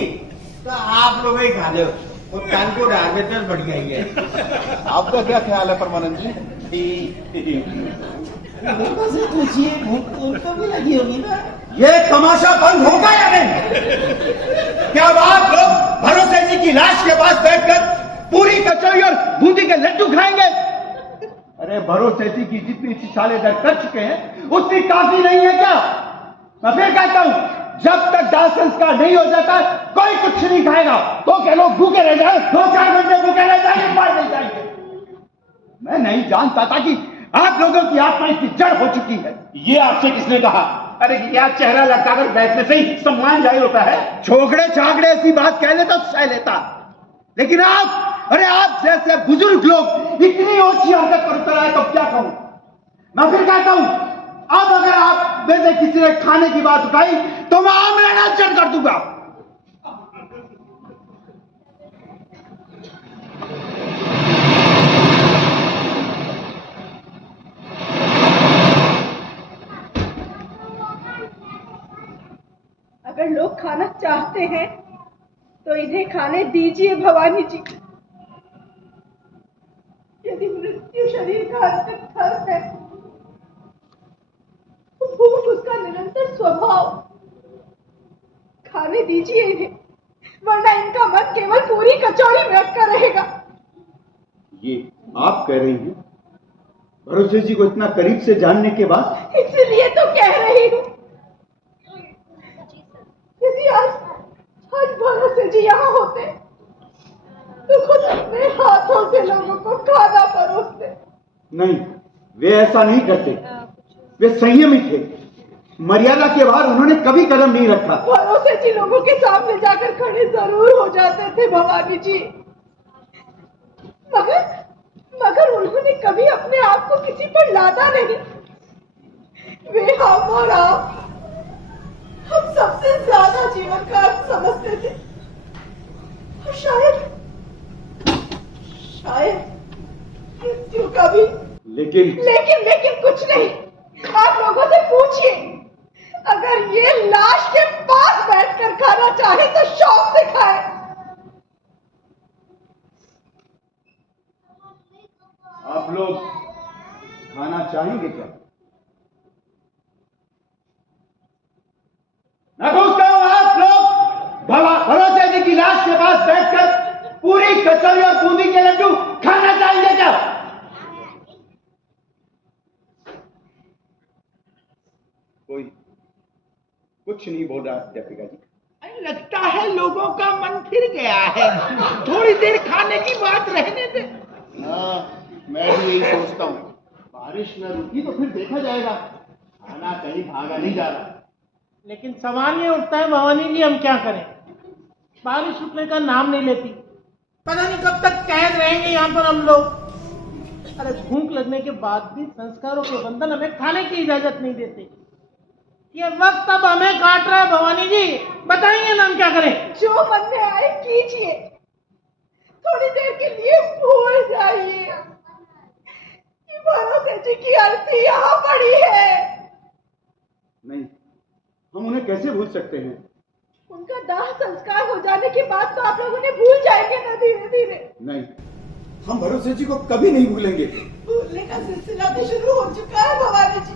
तो आप लोग ही खा लो, वो कानपुर डायबिटीज बढ़ गई है। आपका क्या ख्याल है परमानंद जी? पूछिए, भूख उनको भी लगी होगी ना। ये तमाशा बंद होगा या नहीं? क्या आप लोग भरोसे जी की लाश के पास बैठकर पूरी कचौड़ी और बूंदी के लड्डू खाएंगे? अरे भरोसे जी की जितनी साले दर कर चुके हैं उतनी काफी नहीं है क्या? मैं फिर कहता हूं, जब तक दाह संस्कार नहीं हो जाता कोई कुछ नहीं खाएगा। तो क्या लोग भूखे रह जाए? 2-4 घंटे भूखे रह जाएंगे, मार नहीं जाएंगे। मैं नहीं जानता था कि आप लोगों की आत्मा इतनी जड़ हो चुकी है। ये आपसे किसने कहा? अरे क्या चेहरा लटकाकर बैठने से ही सम्मान जाहिर होता है? छोकड़े छाकड़े ऐसी बात कह लेता तो सह लेता, लेकिन आप, अरे आप जैसे बुजुर्ग लोग इतनी ओछी हरकत पर उतर आए तो क्या कहूं? मैं फिर कहता हूं, अब अगर आप में से किसी ने खाने की बात उठाई तो मैं आमरण कर दूंगा। अगर लोग खाना चाहते हैं तो इन्हें खाने दीजिए भवानी जी। यदि मृत्यु शरीर का अंतिम धर्म है तो भूख उसका निरंतर स्वभाव। खाने दीजिए इन्हें, वरना इनका मन केवल पूरी कचौड़ी में अटका रहेगा। ये आप कह रही हैं भरोसे जी को इतना करीब से जानने के बाद? इसलिए तो कह रही हूँ, यदि आज भरोसे भरोसे जी यहाँ होते तो खुद अपने हाथों से लोगों को खाना परोसते। नहीं, वे ऐसा नहीं करते। वे संयमी थे, मर्यादा के बाहर उन्होंने कभी कदम नहीं रखा। भरोसे जी लोगों के सामने जाकर खड़े जरूर हो जाते थे भवानी जी, मगर उन्होंने कभी अपने आप को किसी पर लादा नहीं। वे हम और आप, हम सबसे ज्यादा जीवन का अर्थ समझते थे। और शायद मृत्यु का भी। लेकिन कुछ नहीं। आप लोगों से पूछिए, अगर ये लाश के पास बैठकर खाना चाहे तो शौक से खाए। आप लोग खाना चाहेंगे क्या? मैं पूछता हूं, आप लोग भरोसे जी की लाश के पास बैठकर पूरी कचौरी और बूंदी के लड्डू खाना चाहेंगे क्या? कोई कुछ नहीं बोल रहा दीपिका जी। लगता है लोगों का मन फिर गया है, थोड़ी देर खाने की बात रहने दे। मैं भी यही सोचता हूँ, बारिश में रुकी तो फिर देखा जाएगा, खाना कहीं भागा नहीं जा रहा। लेकिन सवाल ये उठता है भवानी जी, हम क्या करें? बारिश रुकने का नाम नहीं लेती, पता नहीं कब तक कैद रहेंगे यहाँ पर हम लोग। अरे भूख लगने के बाद भी संस्कारों के बंधन हमें खाने की इजाजत नहीं देते। ये वक्त अब हमें काट रहा है भवानी जी, बताइए ना हम क्या करें? जो मन में आए कीजिए, थोड़ी देर के लिए भूल जाइए कि भरोसे जी की अर्थी यहाँ पड़ी है। नहीं, हम उन्हें कैसे भूल सकते हैं? उनका दाह संस्कार हो जाने के बाद तो आप लोग उन्हें भूल जाएंगे ना धीरे धीरे। नहीं, हम भरोसे जी को कभी नहीं भूलेंगे। भूलने का सिलसिला तो शुरू हो चुका है भवानी जी,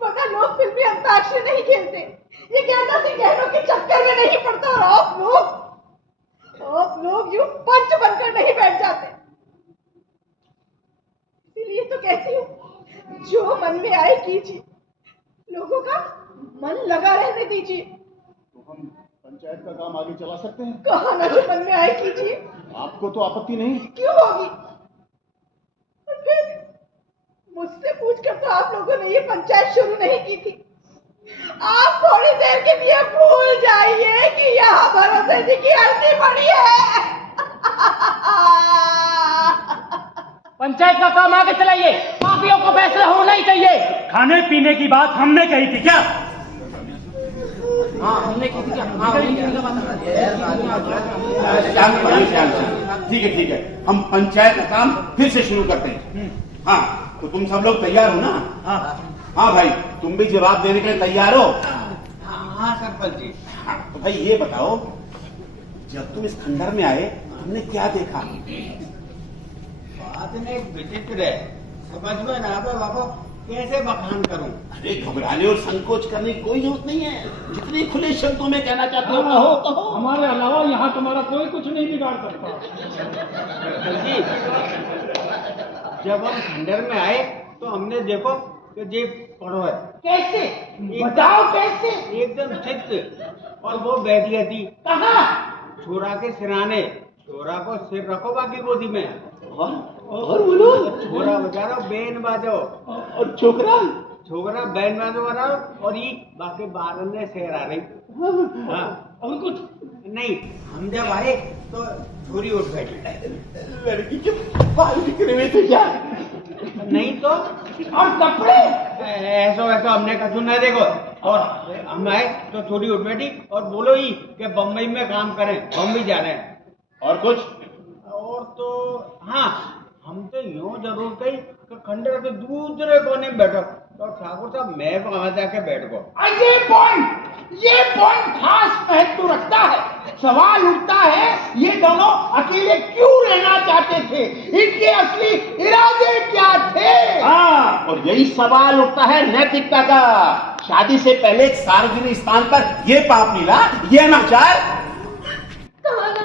मगर लोग फिल्मी अंताक्षरी नहीं खेलते, ये गेंदा सिंह गहनों के चक्कर में नहीं पड़ता। और आप लोग यूं पंच बनकर नहीं बैठ जाते। इसीलिए तो कहती हूँ, जो मन में आए कीजिए, लोगों का मन लगा रहने दीजिए। तो हम पंचायत का काम आगे चला सकते हैं। कहा ना जो मन में आए कीजिए। आपको तो आपत्ति नहीं? क्यों होगी? और फिर मुझसे पूछकर तो आप लोगों ने ये पंचायत शुरू नहीं की थी। आप थोड़ी देर के लिए भूल जाइए कि यहाँ भरोसे जी की अर्थी पड़ी है। पंचायत का काम आगे चलाइए, पापियों को फैसला होना ही चाहिए। खाने पीने की बात हमने कही थी क्या? हाँ हमने की थी क्या? हाँ हमने की थी ठीक है, हम पंचायत का काम फिर से शुरू करते हैं। हाँ, तो तुम सब लोग तैयार हो ना? हाँ भाई, तुम भी जवाब देने के लिए तैयार हो? हाँ सरपंच जी। हाँ, तो भाई ये बताओ, जब तुम इस खंडर में आए तुमने क्या देखा? बात में एक विचित्र है, समझ में ना आवे बाबा, कैसे बखान करूं? अरे घबराने और संकोच करने की कोई जरूरत नहीं है, जितने खुले शब्दों में कहना चाहते हो कहो कहो। हमारे अलावा यहाँ तुम्हारा कोई कुछ नहीं बिगाड़ सकता। जी, जब हम खंडर में आए तो हमने देखो कि ये पड़ो है। कैसे बताओ कैसे? एकदम चित्त, और वो बैठी थी कहाँ? छोरा के सिराने। छोरा को सिर रखो बाकी गोदी में, और बोलो। छोरा बजा रहा बेन बाजो, और छोकरा बैन बाजो बजा रहा, और ये बाकी बारह ने शेर आ रही। हाँ, और कुछ नहीं, हम जब आए तो छोरी उठ बैठी। लड़की के बाल बिखरे हुए थे क्या? नहीं तो, और कपड़े ऐसा हमने कछु नहीं देखो। और हम आए तो छोरी उठ बैठी और बोलो ही कि बम्बई में काम करें, बम्बई जा रहे हैं। और कुछ? और तो हाँ, हम तो यूं जरूर कही कि खंडर के दूसरे कोने में बैठो, तो ठाकुर साहब मैं वहां जाके बैठ गो। ये पॉइंट खास महत्व रखता है। सवाल उठता है, ये दोनों अकेले क्यों रहना चाहते थे? इनके असली इरादे क्या थे? हाँ, और यही सवाल उठता है नैतिकता का। शादी से पहले एक सार्वजनिक स्थान पर ये पाप लीला, ये अनाचार। कहा ना,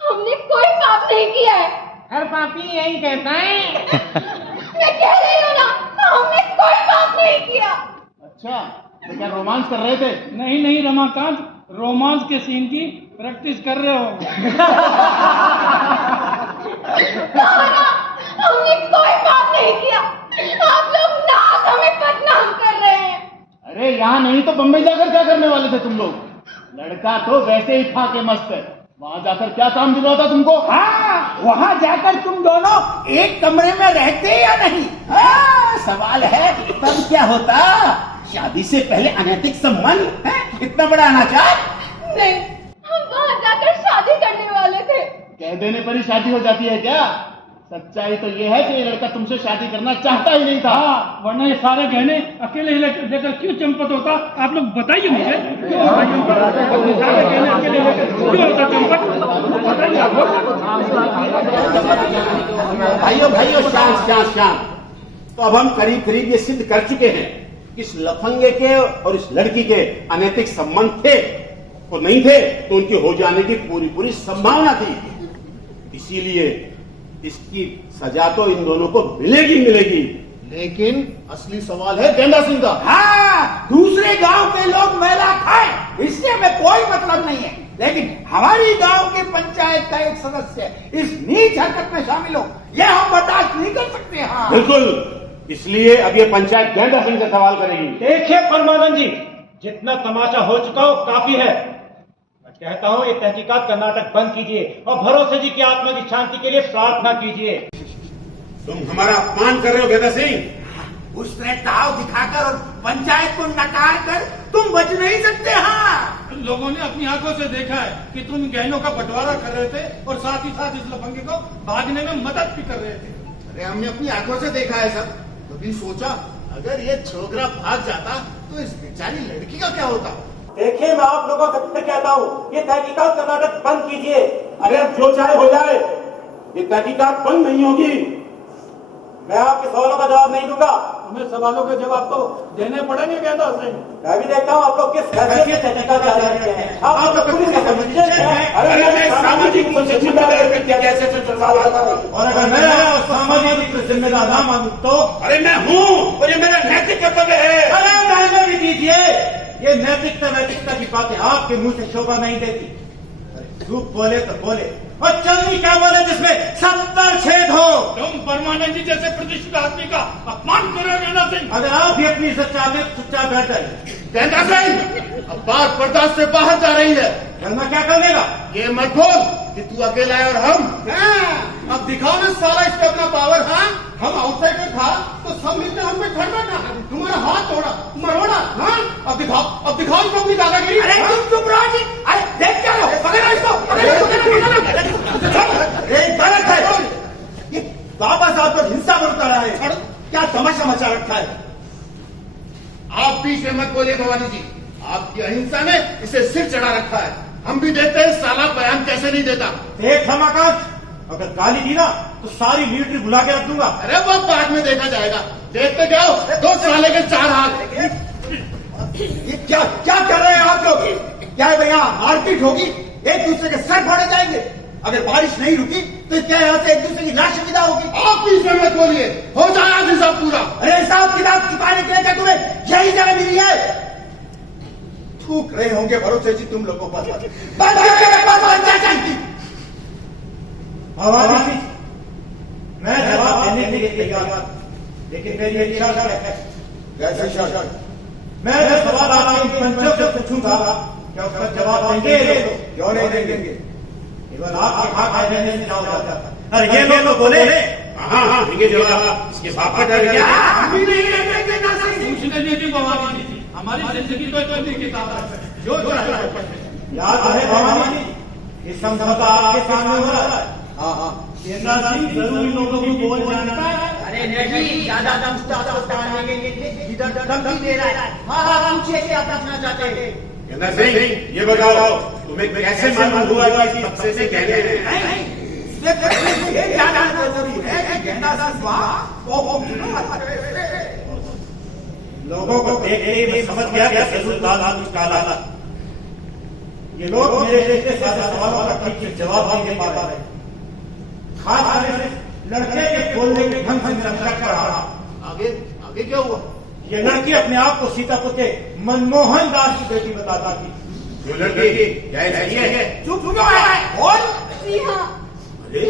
हमने कोई पाप नहीं किया है। हर पापी यही कहता है। मैं कह रही हूँ ना, हमने कोई पाप नहीं किया। अच्छा, तो क्या रोमांस कर रहे थे? नहीं नहीं रमाकांत, रोमांस के सीन की प्रैक्टिस कर रहे हो। हमने कोई बात नहीं किया, आप लोग नाक हमें बदनाम कर रहे हैं। अरे यहाँ नहीं तो बम्बई जाकर क्या करने वाले थे तुम लोग? लड़का तो वैसे ही था के मस्त है, वहां जाकर क्या काम दिलवाता तुमको? हाँ, वहाँ जाकर तुम दोनों एक कमरे में रहते या नहीं? सवाल है तब क्या होता? शादी से पहले अनैतिक संबंध है? इतना बड़ा अनाचार? नहीं, हम वहां जाकर शादी करने वाले थे। कह देने पर ही शादी हो जाती है क्या? सच्चाई तो ये है कि ये लड़का तुमसे शादी करना चाहता ही नहीं था। वरना ये सारे गहने अकेले ही लेकर क्यों चंपत होता? आप लोग बताइए मुझे, क्यों सारे गहने अकेले लेकर क्यों होता चंपत? बताइए आप लोग। भाइयों शांत शांत शांत। तो अब हम करीब करीब ये सिद्ध कर चुके हैं कि इस लफंगे के और इस लड़की के अनैतिक संबंध थे, और नहीं थे तो उनके हो जाने की पूरी पूरी संभावना थी। इसीलिए इसकी सजा तो इन दोनों को मिलेगी मिलेगी। लेकिन असली सवाल है गेंदा सिंह का। हाँ, दूसरे गांव के लोग मेला खाए, इससे हमें कोई मतलब नहीं है, लेकिन हमारी गांव के पंचायत का एक सदस्य इस नीच हरकत में शामिल हो, यह हम बर्दाश्त नहीं कर सकते। हाँ बिल्कुल, इसलिए अब ये पंचायत गेंदा सिंह से सवाल करेगी। देखिए परमानंद जी, जितना तमाशा हो चुका हो काफी है। मैं कहता हूँ ये तहकीकात का नाटक बंद कीजिए और भरोसे जी की आत्मा की शांति के लिए प्रार्थना कीजिए। तुम हमारा अपमान कर रहे हो गेंदा सिंह। उसने ताव दिखाकर और पंचायत को नकार कर तुम बच नहीं सकते। हाँ, लोगों ने अपनी आंखों से देखा है कि तुम गहनों का बंटवारा कर रहे थे और साथ ही साथ इस लफंगे को भागने में मदद भी कर रहे थे। अरे हमने अपनी आंखों से देखा है सब, कभी सोचा अगर ये छोकरा भाग जाता तो इस बेचारी लड़की का क्या होता? देखिए मैं आप लोगों से कहता हूँ ये तहकीकात का नाटक बंद कीजिए। अरे अब जो चाहे हो जाए, ये तहकीकात बंद नहीं होगी। मैं आपके सवालों का जवाब नहीं दूंगा। हमें सवालों के जवाब तो देने पड़ेंगे गेंदा सिंह। मैं भी देखता हूँ आप लोग किस हैसियत से तहकीकात कर रहे हैं। आप लोग पुलिस के समझे हैं। अरे मैं सामाजिक जिम्मेदार व्यक्ति कैसे सवाल कर रहा हूं? और अगर मैं सामाजिक जिम्मेदार ना मानूं तो? अरे मैं हूँ और ये मेरा नैतिक कर्तव्य है। अरे कहने भी दीजिए, ये नैतिकता की बातें आपके मुंह से शोभा नहीं देती। झूठ बोले तो बोले और चलनी क्या बोले जिसमें 70 छेद हो। तुम परमानंद जी जैसे प्रतिष्ठित आदमी का अपमान कर रहे हो गेंदा सिंह। अगर आप भी अपनी सच्चाई में चुपचाप बैठ जाइए। गेंदा सिंह अब बात बर्दाश्त से बाहर जा रही है। करना क्या कर देगा? ये मत बोल कि तू अकेला है और हम। अब दिखाओ ना साला इस पे अपना पावर। हाँ, हम आउटसाइडर था तो सब मिलकर हम पे ठंडा था, तुम्हारा हाथ तोड़ा, मरोड़ा। हाँ, अब दिखाओ इसको अपनी दादागिरी। अरे तुम चुप रहो जी। अरे देख क्या रहो, पकड़ो इसको, गलत है ये। बाबा साहब को हिंसा में उतारा है, क्या तमाशा मचा रखा है। आप बीच में मत बोलिए भवानी जी, आपकी अहिंसा ने इसे सिर चढ़ा रखा है। हम भी देखते हैं साला बयान कैसे नहीं देता। देख रमाकांत, अगर गाली दी ना तो सारी मिलिट्री बुला के रख दूंगा। अरे वो बाद में देखा जाएगा, देखते जाओ। 2 साले के 4 हाथ। ये क्या क्या कर रहे हैं आप लोग? क्या है भैया, मारपीट होगी, एक दूसरे के सर फोड़े जाएंगे। अगर बारिश नहीं रुकी तो क्या यहाँ से एक दूसरे की लाश विदा होगी? आप बीच में मत बोलिए, हो जाए आज हिसाब पूरा। अरे हिसाब किताब चुकाने के लिए क्या तुम्हें यही जगह मिली है? थूक रहे होंगे भरोसे जी तुम लोगों पर। मैं जवाब देने के लिए तैयार, लेकिन मेरी इच्छा है। कैसे इच्छा? मैं सवाल आपके पंचों से पूछूंगा, क्या उसका जवाब देंगे? क्यों नहीं देंगे? केवल आपके हाथ आ जाने से जाओ जाता है। अरे ये लोग तो बोले। हाँ हाँ देंगे जवाब, इसके बाप का डर गया। हम भी नहीं देंगे ना सही। पूछने दीजिए भवानी जी, हमारी जिंदगी तो इतनी की ताकत है, जो याद है भवानी जी, ये समझौता आपके सामने हो रहा है। हाँ हाँ, गेंदा सिंह जरूर इन लोगों को बोल जानता है। अरे नहीं, ज्यादा दम धमकी दे रहा है। हाँ हाँ, पूछिए क्या पूछना चाहते हैं? गेंदा सिंह ये बताओ, तुम्हें कैसे मालूम हुआ कि सबसे से कहने नहीं, ये जानना जरूरी है कि गेंदा सिंह लोगों को देखते ही समझ गया कि जरूर लाल कुछ काला। ये लोग मेरे जैसे सारे सवालों का ठीक जवाब नहीं दे पा रहे। खास लड़के के बोलने के ढंग से मेरा शक कर रहा। आगे आगे क्या हुआ? ये लड़की अपने आप को सीतापुर के मनमोहन दास की बेटी बताता थी। जो लड़की क्या सही है? चुप क्यों है? और जी हाँ, अरे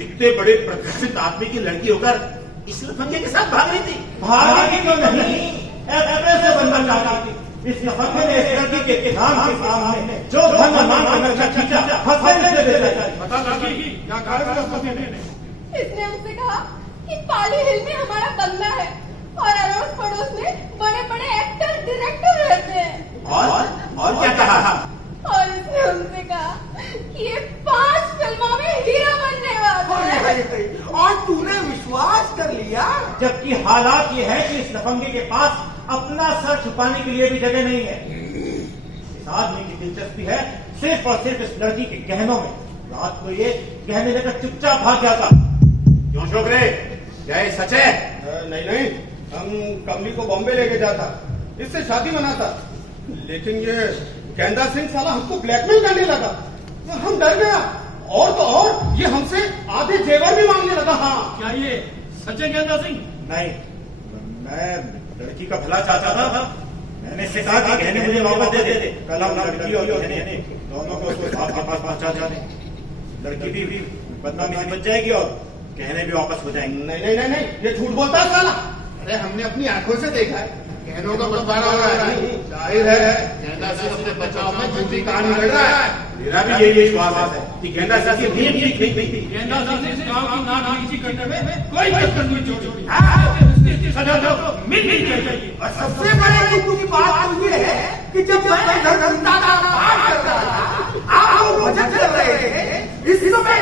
इतने बड़े प्रतिष्ठित आदमी की लड़की होकर इस लफंगे के साथ भाग रही थी। भागी क्यों नहीं, ऐसे बनना चाहती थी। इस लफंगे ने इस लड़की के नाम के सामने जो धन नाम का नक्शा खींचा, हंसने से बेचा। बता लड़की क्या कहा इसने हमसे कहा कि पाली हिल में हमारा बंगला है और अड़ोस पड़ोस में बड़े बड़े एक्टर डायरेक्टर रहते हैं। और क्या कहा? और इसने हमसे कहा कि ये 5 फिल्मों में हीरो बनने वाला है। और तूने विश्वास कर लिया, जबकि हालात ये है कि इस लफंगे के पास अपना सर छुपाने के लिए भी जगह नहीं है। इस आदमी की दिलचस्पी है सिर्फ और सिर्फ इस लड़की के गहनों में। रात को ये गहने लेकर चुपचाप भाग जाता। क्यों छोकरे, क्या ये सच है? नहीं, हम कमली को बॉम्बे लेके जाता, इससे शादी बनाता, लेकिन ये गेंदा सिंह साला हमको ब्लैकमेल करने लगा। हम डर गया, और तो और ये हमसे आधे जेवर भी मांगने लगा। हाँ, क्या ये सच है गेंदा सिंह? नहीं, मैं लड़की का भला चाहता था। मैंने इससे कहा कि गहने मुझे वापस दे दे। कल हम लड़की और गहने दोनों को उसके साथ के पास पहुंचा जाने। लड़की भी बदनामी से बच जाएगी और गहने भी वापस हो जाएंगे। नहीं, ये झूठ बोलता है साला। अरे हमने अपनी आंखों से देखा है, गहनों का बंटवारा हो रहा है। जाहिर है गेंदा सिंह अपने बचाव में झूठी कहानी लड़ रहा है। मेरा भी यही विश्वास है कि गेंदा सिंह की नीयत ठीक नहीं थी। गेंदा सिंह से इस गांव की नाम नीची करने में कोई कसर नहीं छोड़ी। इसकी सजा तो मिलनी चाहिए। और सबसे बड़ी दुख की बात ये है कि जब मैं इधर घंटा पार कर रहा था, आप लोग मुझे कर रहे थे। इस समय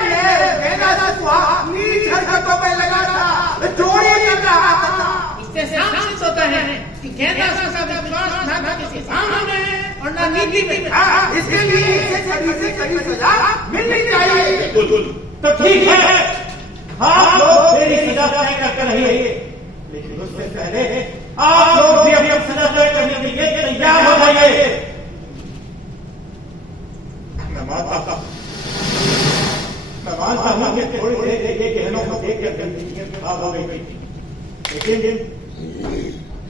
गेंदा सिंह नीच हरकतों में लगा था, चोरी कर रहा था। इससे साफ होता है कि गेंदा सिंह का विश्वास ना किसी सामने और ना नीति में। इसके लिए इसे कड़ी से सजा मिलनी चाहिए। बिल्कुल। तो ठीक है, आप लोग मेरी सजा तय करके रहिए, लेकिन उससे पहले आप लोग भी अपनी सजा तय करने के लिए तैयार हो जाइए। मैं मानता हूं कि थोड़ी देर ये गहनों को देख कर खराब हो गई थी,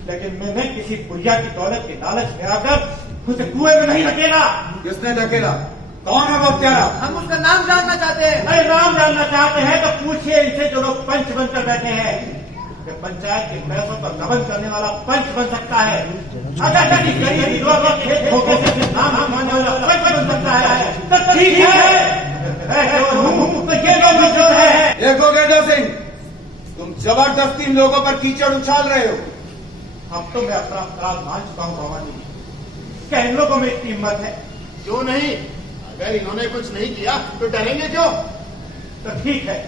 लेकिन मैंने किसी बुढ़िया की दौलत के लालच में आकर उसे कुएं में नहीं धकेला। किसने धकेला? कौन है वो प्यारा? हम उसका नाम जानना चाहते हैं। अरे नाम जानना चाहते हैं तो पूछिए इनसे जो लोग पंच बनकर बैठे हैं। कि पंचायत के पैसों पर गबन करने वाला पंच बन सकता है। अगर किसी गरीब विधवा का खेत धोखे से नाम मानने वाला पंच बन सकता है तो ठीक है। तो ये लोग जो है, देखो गेंदा सिंह, तुम जबरदस्ती इन लोगों पर कीचड़ उछाल रहे हो। अब तो मैं अपना अपराध मान चुका हूँ भवानी। क्या इन लोगों में इतनी हिम्मत है? क्यों नहीं? अगर इन्होंने कुछ नहीं किया तो डरेंगे क्यों? तो ठीक है,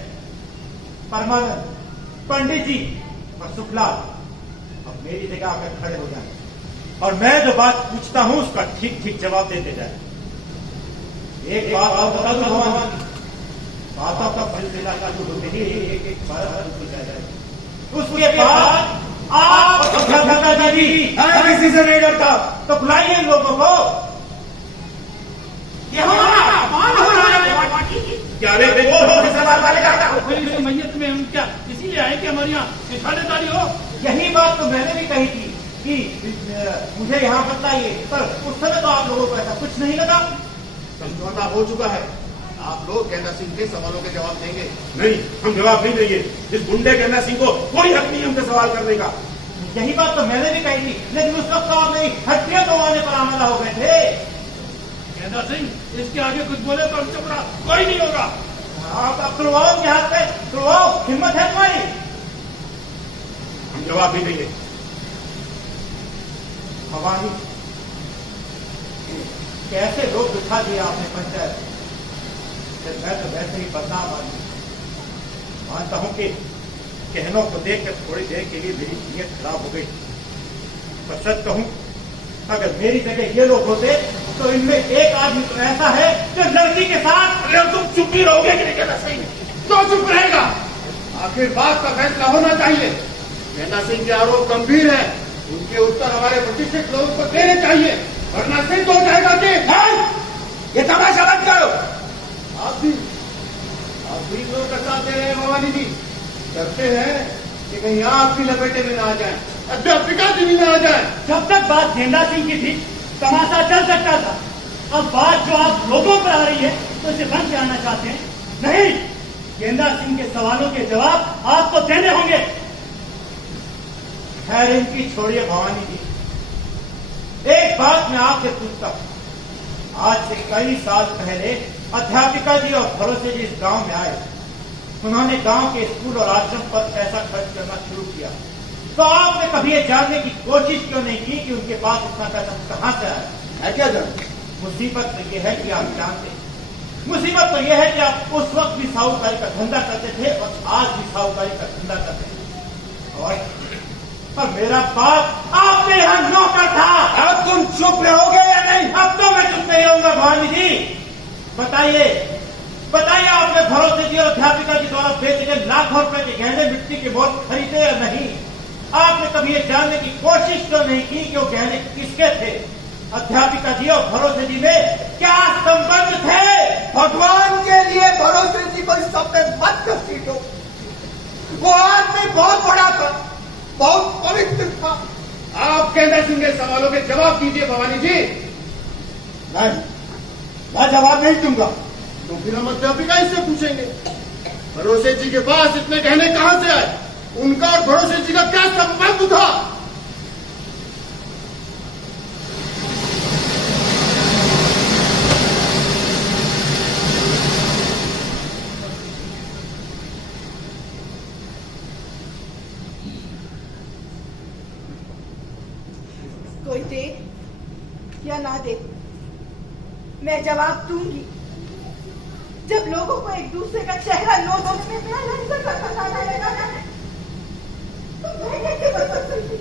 परमानंद, पंडित जी और सुखलाल अब मेरी जगह आकर खड़े हो जाए और मैं जो बात पूछता हूं उसका ठीक ठीक जवाब देते जाए। एक बात और बता दूं भगवान, बातों का सिलसिला चालू होते ही एक बात पूछ जाए। उसके बाद आप दादाजी मैं किसी से नहीं डरता। तो बुलाइए इन लोगों को। ये हमारा अपमान हो रहा है। क्या रे सवाल वाले का कोई मैयत में हम क्या इसीलिए आए कि हमारे यहाँ निशानेदारी हो? यही बात तो मैंने भी कही थी कि मुझे यहाँ बताइए, पर उस समय तो आप लोगों को ऐसा कुछ नहीं लगा। समझौता हो चुका है, आप लोग गेंदा सिंह के सवालों के जवाब देंगे। नहीं, हम जवाब नहीं देंगे। इस गुंडे गेंदा सिंह को कोई हक नहीं हमसे सवाल करने का। यही बात तो मैंने भी कही थी, लेकिन उस वक्त तो आप मेरी हड्डियां तोड़ने पर आमदा हो गए थे। गेंदा सिंह इसके आगे कुछ बोले तो हमसे बड़ा कोई नहीं होगा। आप तुड़वाओ के हाथ पे, तुड़वाओ, हिम्मत है तुम्हारी? हम जवाब नहीं देंगे। भवानी, कैसे लोग दिखा दिया आपने पंचायत। मैं तो वैसे ही बदनाम आदमी मानता हूं कि कहनों को देखकर थोड़ी देर के लिए मेरी नीयत खराब हो गई। पर सच कहूं, अगर मेरी जगह ये लोग होते तो इनमें एक आदमी तो ऐसा है जो लड़की के साथ। अरे तुम चुप ही रहोगे कि नहीं गेंदा सिंह? तो चुप रहेगा? आखिर बात का फैसला होना चाहिए। गेंदा सिंह के आरोप गंभीर है, उनके उत्तर हमारे प्रतिष्ठित लोगों को देने चाहिए, वरना सिद्ध हो जाएगा कि ये तमाशा बंद करो। आप भी लोग का साथ दे रहे हैं भवानी जी। डरते हैं कि कहीं आप भी लपेटे में ना आ जाए। अध्यापिका जी भी ना आ जाए। जब तक बात गेंदा सिंह की थी तमाशा चल सकता था, अब बात जो आप लोगों पर आ रही है तो इसे बंद कराना चाहते हैं? नहीं, गेंदा सिंह के सवालों के जवाब आपको देने होंगे। खैर इनकी छोड़िए भवानी जी, एक बात मैं आपसे पूछता हूं। आज से कई साल पहले अध्यापिका जी और भरोसे जी इस गांव में आए। उन्होंने गांव के स्कूल और आश्रम पर पैसा खर्च करना शुरू किया, तो आपने कभी ये जानने की कोशिश क्यों नहीं की कि उनके पास इतना पैसा कहां से आया? है क्या जानते? मुसीबत तो यह है कि आप जानते, मुसीबत तो यह है कि आप उस वक्त भी साहूकारी का धंधा करते थे और आज भी साहूकारी का धंधा करते हैं। और मेरा बाप आपने यहाँ नौकर था। अब तुम चुप रहोगे या नहीं? अब तो मैं चुप नहीं रहूंगा भवानी जी। बताइए बताइए, आपने भरोसे जी और अध्यापिका जी द्वारा बेचे गए लाखों रुपए के गहने मिट्टी के मोल खरीदे या नहीं? आपने कभी ये जानने की कोशिश क्यों नहीं की कि वो गहने किसके थे? अध्यापिका जी और भरोसे जी में क्या संबंध थे? भगवान के लिए भरोसे जी को इस सब में मत घसीटो। वो आदमी बहुत बड़ा था, बहुत पवित्र था। आप गेंदा सिंह के सवालों के जवाब दीजिए भवानी जी। नहीं, मैं जवाब नहीं दूंगा। तो फिर हम अध्यापिका से पूछेंगे, भरोसे जी के पास इतने गहने कहां से आए? उनका और भरोसे जी का क्या संबंध था? कोई दे या ना दे, मैं जवाब दूंगी। जब लोगों को एक दूसरे का चेहरा नोट होने में मेरा लंगर का खजाना लगा है, तो मैं कैसे बच सकती थी?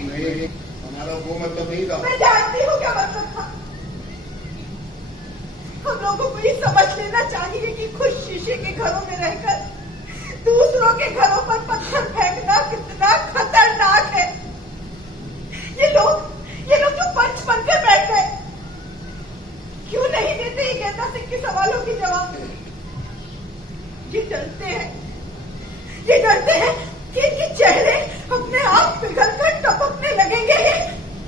नहीं, हमारा वो मतलब नहीं था। मैं जानती हूँ क्या मतलब था। हम लोगों को ये समझ लेना चाहिए कि खुश शीशे के घरों में रहकर दूसरों के घरों पर पत्थर फेंकना कितना खतरनाक है। ये लोग जो पंच बनकर बैठ गए, क्यों नहीं देते ये गेंदा सिंह के सवालों के जवाब? ये डरते हैं कि इनके चेहरे अपने आप पिघलकर टपकने लगेंगे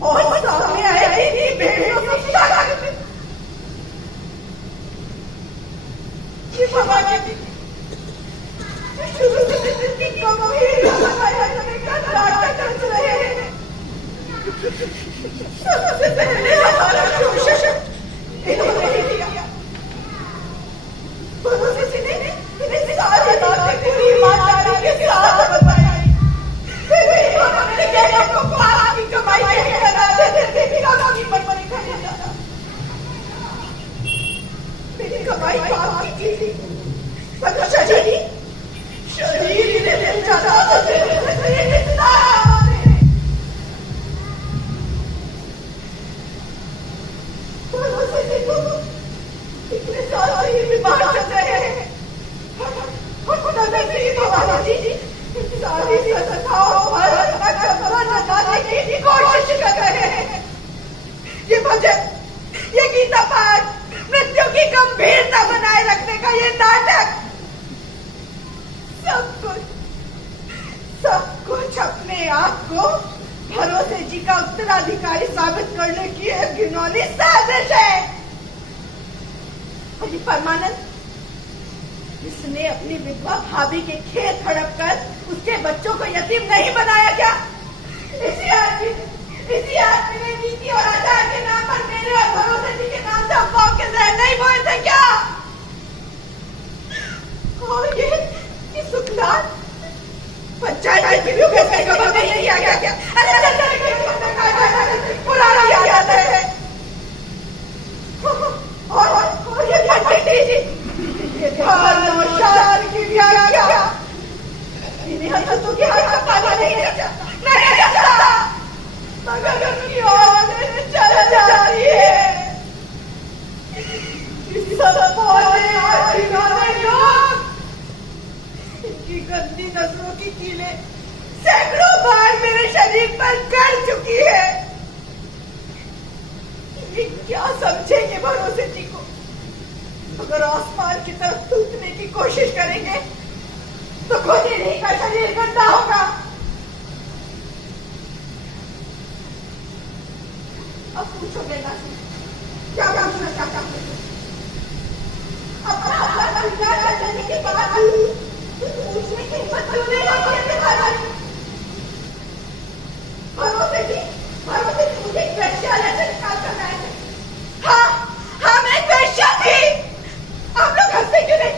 और सामने आएगी भेड़ियों से शिकार। ये भगवान जी शुरू से जितनी गंभीर नाटक कर रहे हैं, सबसे पहले हमारा शोषण इन्होंने ही किया। भरोसे जी ने इन्हें सारी बातें पूरी ईमानदारी के साथ बताई। फिर भी इन्होंने कहने को पाप की कमाई के बना देते थे, बिना की मनमानी करने लगा। मेरी कमाई पाप की थी, पर शरीर इन्हें मिल जाता तो इतना इतने साल से ये बीमार चल रहे हैं। भवानी जी सारी कथाओं पर जताने की कोशिश कर रहे हैं। ये भजन, ये गीता पाठ, मृत्यु की गंभीरता बनाए रखने का ये नाटक, सब कुछ अपने आप को भरोसे जी का उत्तराधिकारी साबित करने की एक घिनौनी साजिश है। अजी परमानंद, इसने अपनी विधवा भाभी के खेत हड़प कर उसके बच्चों को यतीम नहीं बनाया क्या? इसी आदमी ने नीति और आचार के नाम पर मेरे और भरोसे जी के नाम से अफवाह के जहर नहीं बोए थे क्या? और ये सुखलाल पंचायत की भी कैसे खबर नहीं किया गया क्या? पुराना याद है। और ये पंडित जी धर्म और शास्त्र की व्याख्या इन्हीं हस्तों की हाथ का पाला नहीं जाता, मगर उनकी औरतें चल जाती है। इस सब बोलने और दिखाने लोग इनकी गंदी नजरों की कीलें सैकड़ों बार मेरे शरीर पर गड़ चुकी है। ये क्या समझेंगे भरोसे जी को? अगर आसमान की तरफ थूकने की कोशिश करेंगे तो कोई नहीं का शरीर गंदा होगा। के बाद पूछने की हिम्मत क्यों नहीं होती है तुम्हारी? भरोसे जी मुझे एक वेश्यालय से निकाल कर लाए थे। हाँ मैं एक वेश्या थी। आप लोग हंसते क्यों नहीं?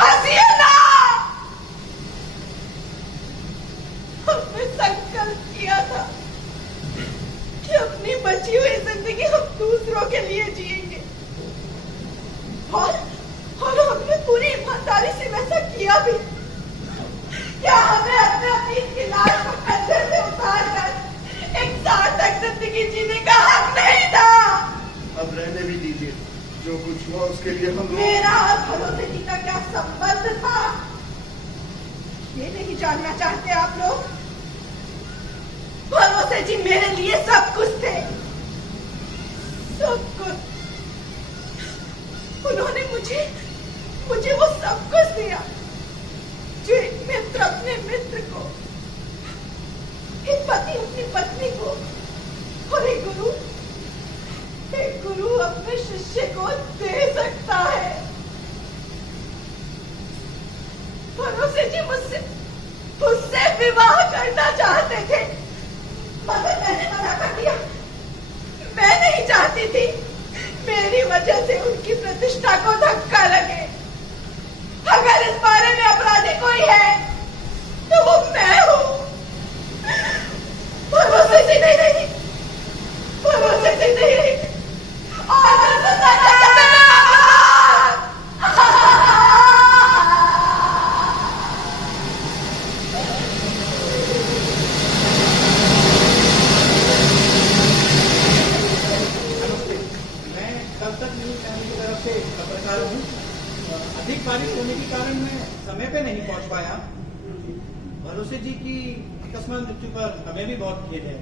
हंसिए ना। हमने संकल्प किया था कि अपनी बची हुई जिंदगी हम दूसरों के लिए जिएंगे, और हमने पूरी ईमानदारी से वैसा किया भी। क्या हमें अपने अतीत की लाश को कंधे से उतार कर एक सार्थक जिंदगी जीने का हक नहीं था? अब रहने भी दीजिए, जो कुछ हुआ उसके लिए हम लोग। मेरा और भरोसे जी का क्या संबंध था, ये नहीं जानना चाहते आप लोग? भरोसे जी मेरे लिए सब कुछ थे, सब कुछ। उन्होंने मुझे वो सब कुछ दिया जो एक मित्र अपने मित्र को, एक पति अपनी पत्नी को, और एक गुरु अपने शिष्य को दे सकता है। भरोसे जी मुझसे विवाह करना चाहते थे, मगर मैंने मना कर दिया। मैं नहीं चाहती थी मेरी वजह से उनकी प्रतिष्ठा को धक्का लगे। अगर इस बारे में अपराधी कोई है तो वो मैं हूँ। भरोसे से नहीं, भरोसे से नहीं। और सुनना चाहते हैं अधिक बारिश होने के कारण मैं समय पे नहीं पहुंच पाया। भरोसे जी की अकस्मात मृत्यु पर हमें भी बहुत खेद है।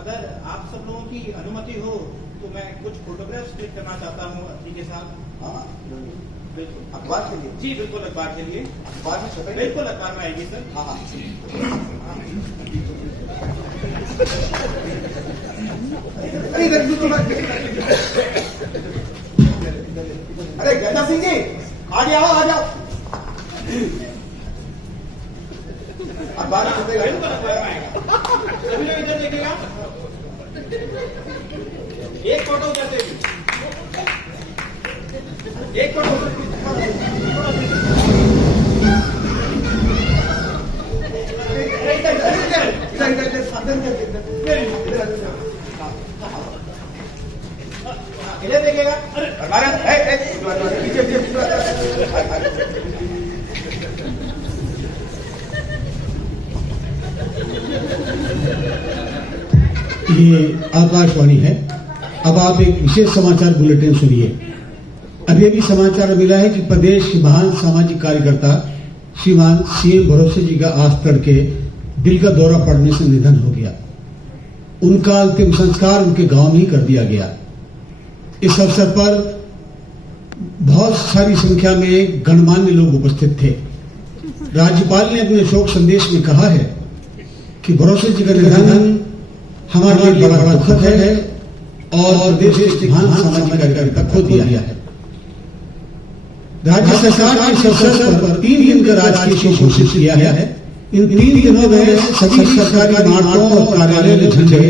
अगर आप सब लोगों की अनुमति हो तो मैं कुछ फोटोग्राफ्स क्लिक करना चाहता हूँ अतिथि के साथ। हाँ बिल्कुल। अखबार के लिए? जी बिल्कुल, अखबार के लिए। अखबार में छपेगी? बिल्कुल अखबार में आएगी सर। हाँ अरे गेंदा सिंह जी, आगे आओ, आ जाओ। अखबार में छपेगा? बिल्कुल अखबार में आएगा। सभी लोग इधर देखिएगा। एक फोटो उधर से, एक फोटो इधर देखिएगा। ये आकाशवाणी है। अब आप एक विशेष समाचार बुलेटिन सुनिए। अभी समाचार मिला है कि प्रदेश के महान सामाजिक कार्यकर्ता श्रीमान सीएम भरोसे जी का आज तड़के दिल का दौरा पड़ने से निधन हो गया। उनका अंतिम संस्कार उनके गांव में ही कर दिया गया। इस अवसर पर बहुत सारी संख्या में गणमान्य लोग उपस्थित थे। राज्यपाल ने अपने शोक संदेश में कहा है कि भरोसे जी का निधन हमारे लिए बड़ा दुखद है और देश के महान सामाजिक कार्यकर्ता खो दिया है। राज्य सरकार ने इस अवसर पर 3 दिन का राजकीय शोक घोषित किया है। इन 3 दिनों में सभी सरकारी इमारतों और कार्यालयों में झंडे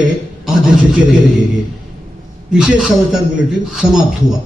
आधे झुके रहेंगे। विशेष समाचार बुलेटिन समाप्त हुआ।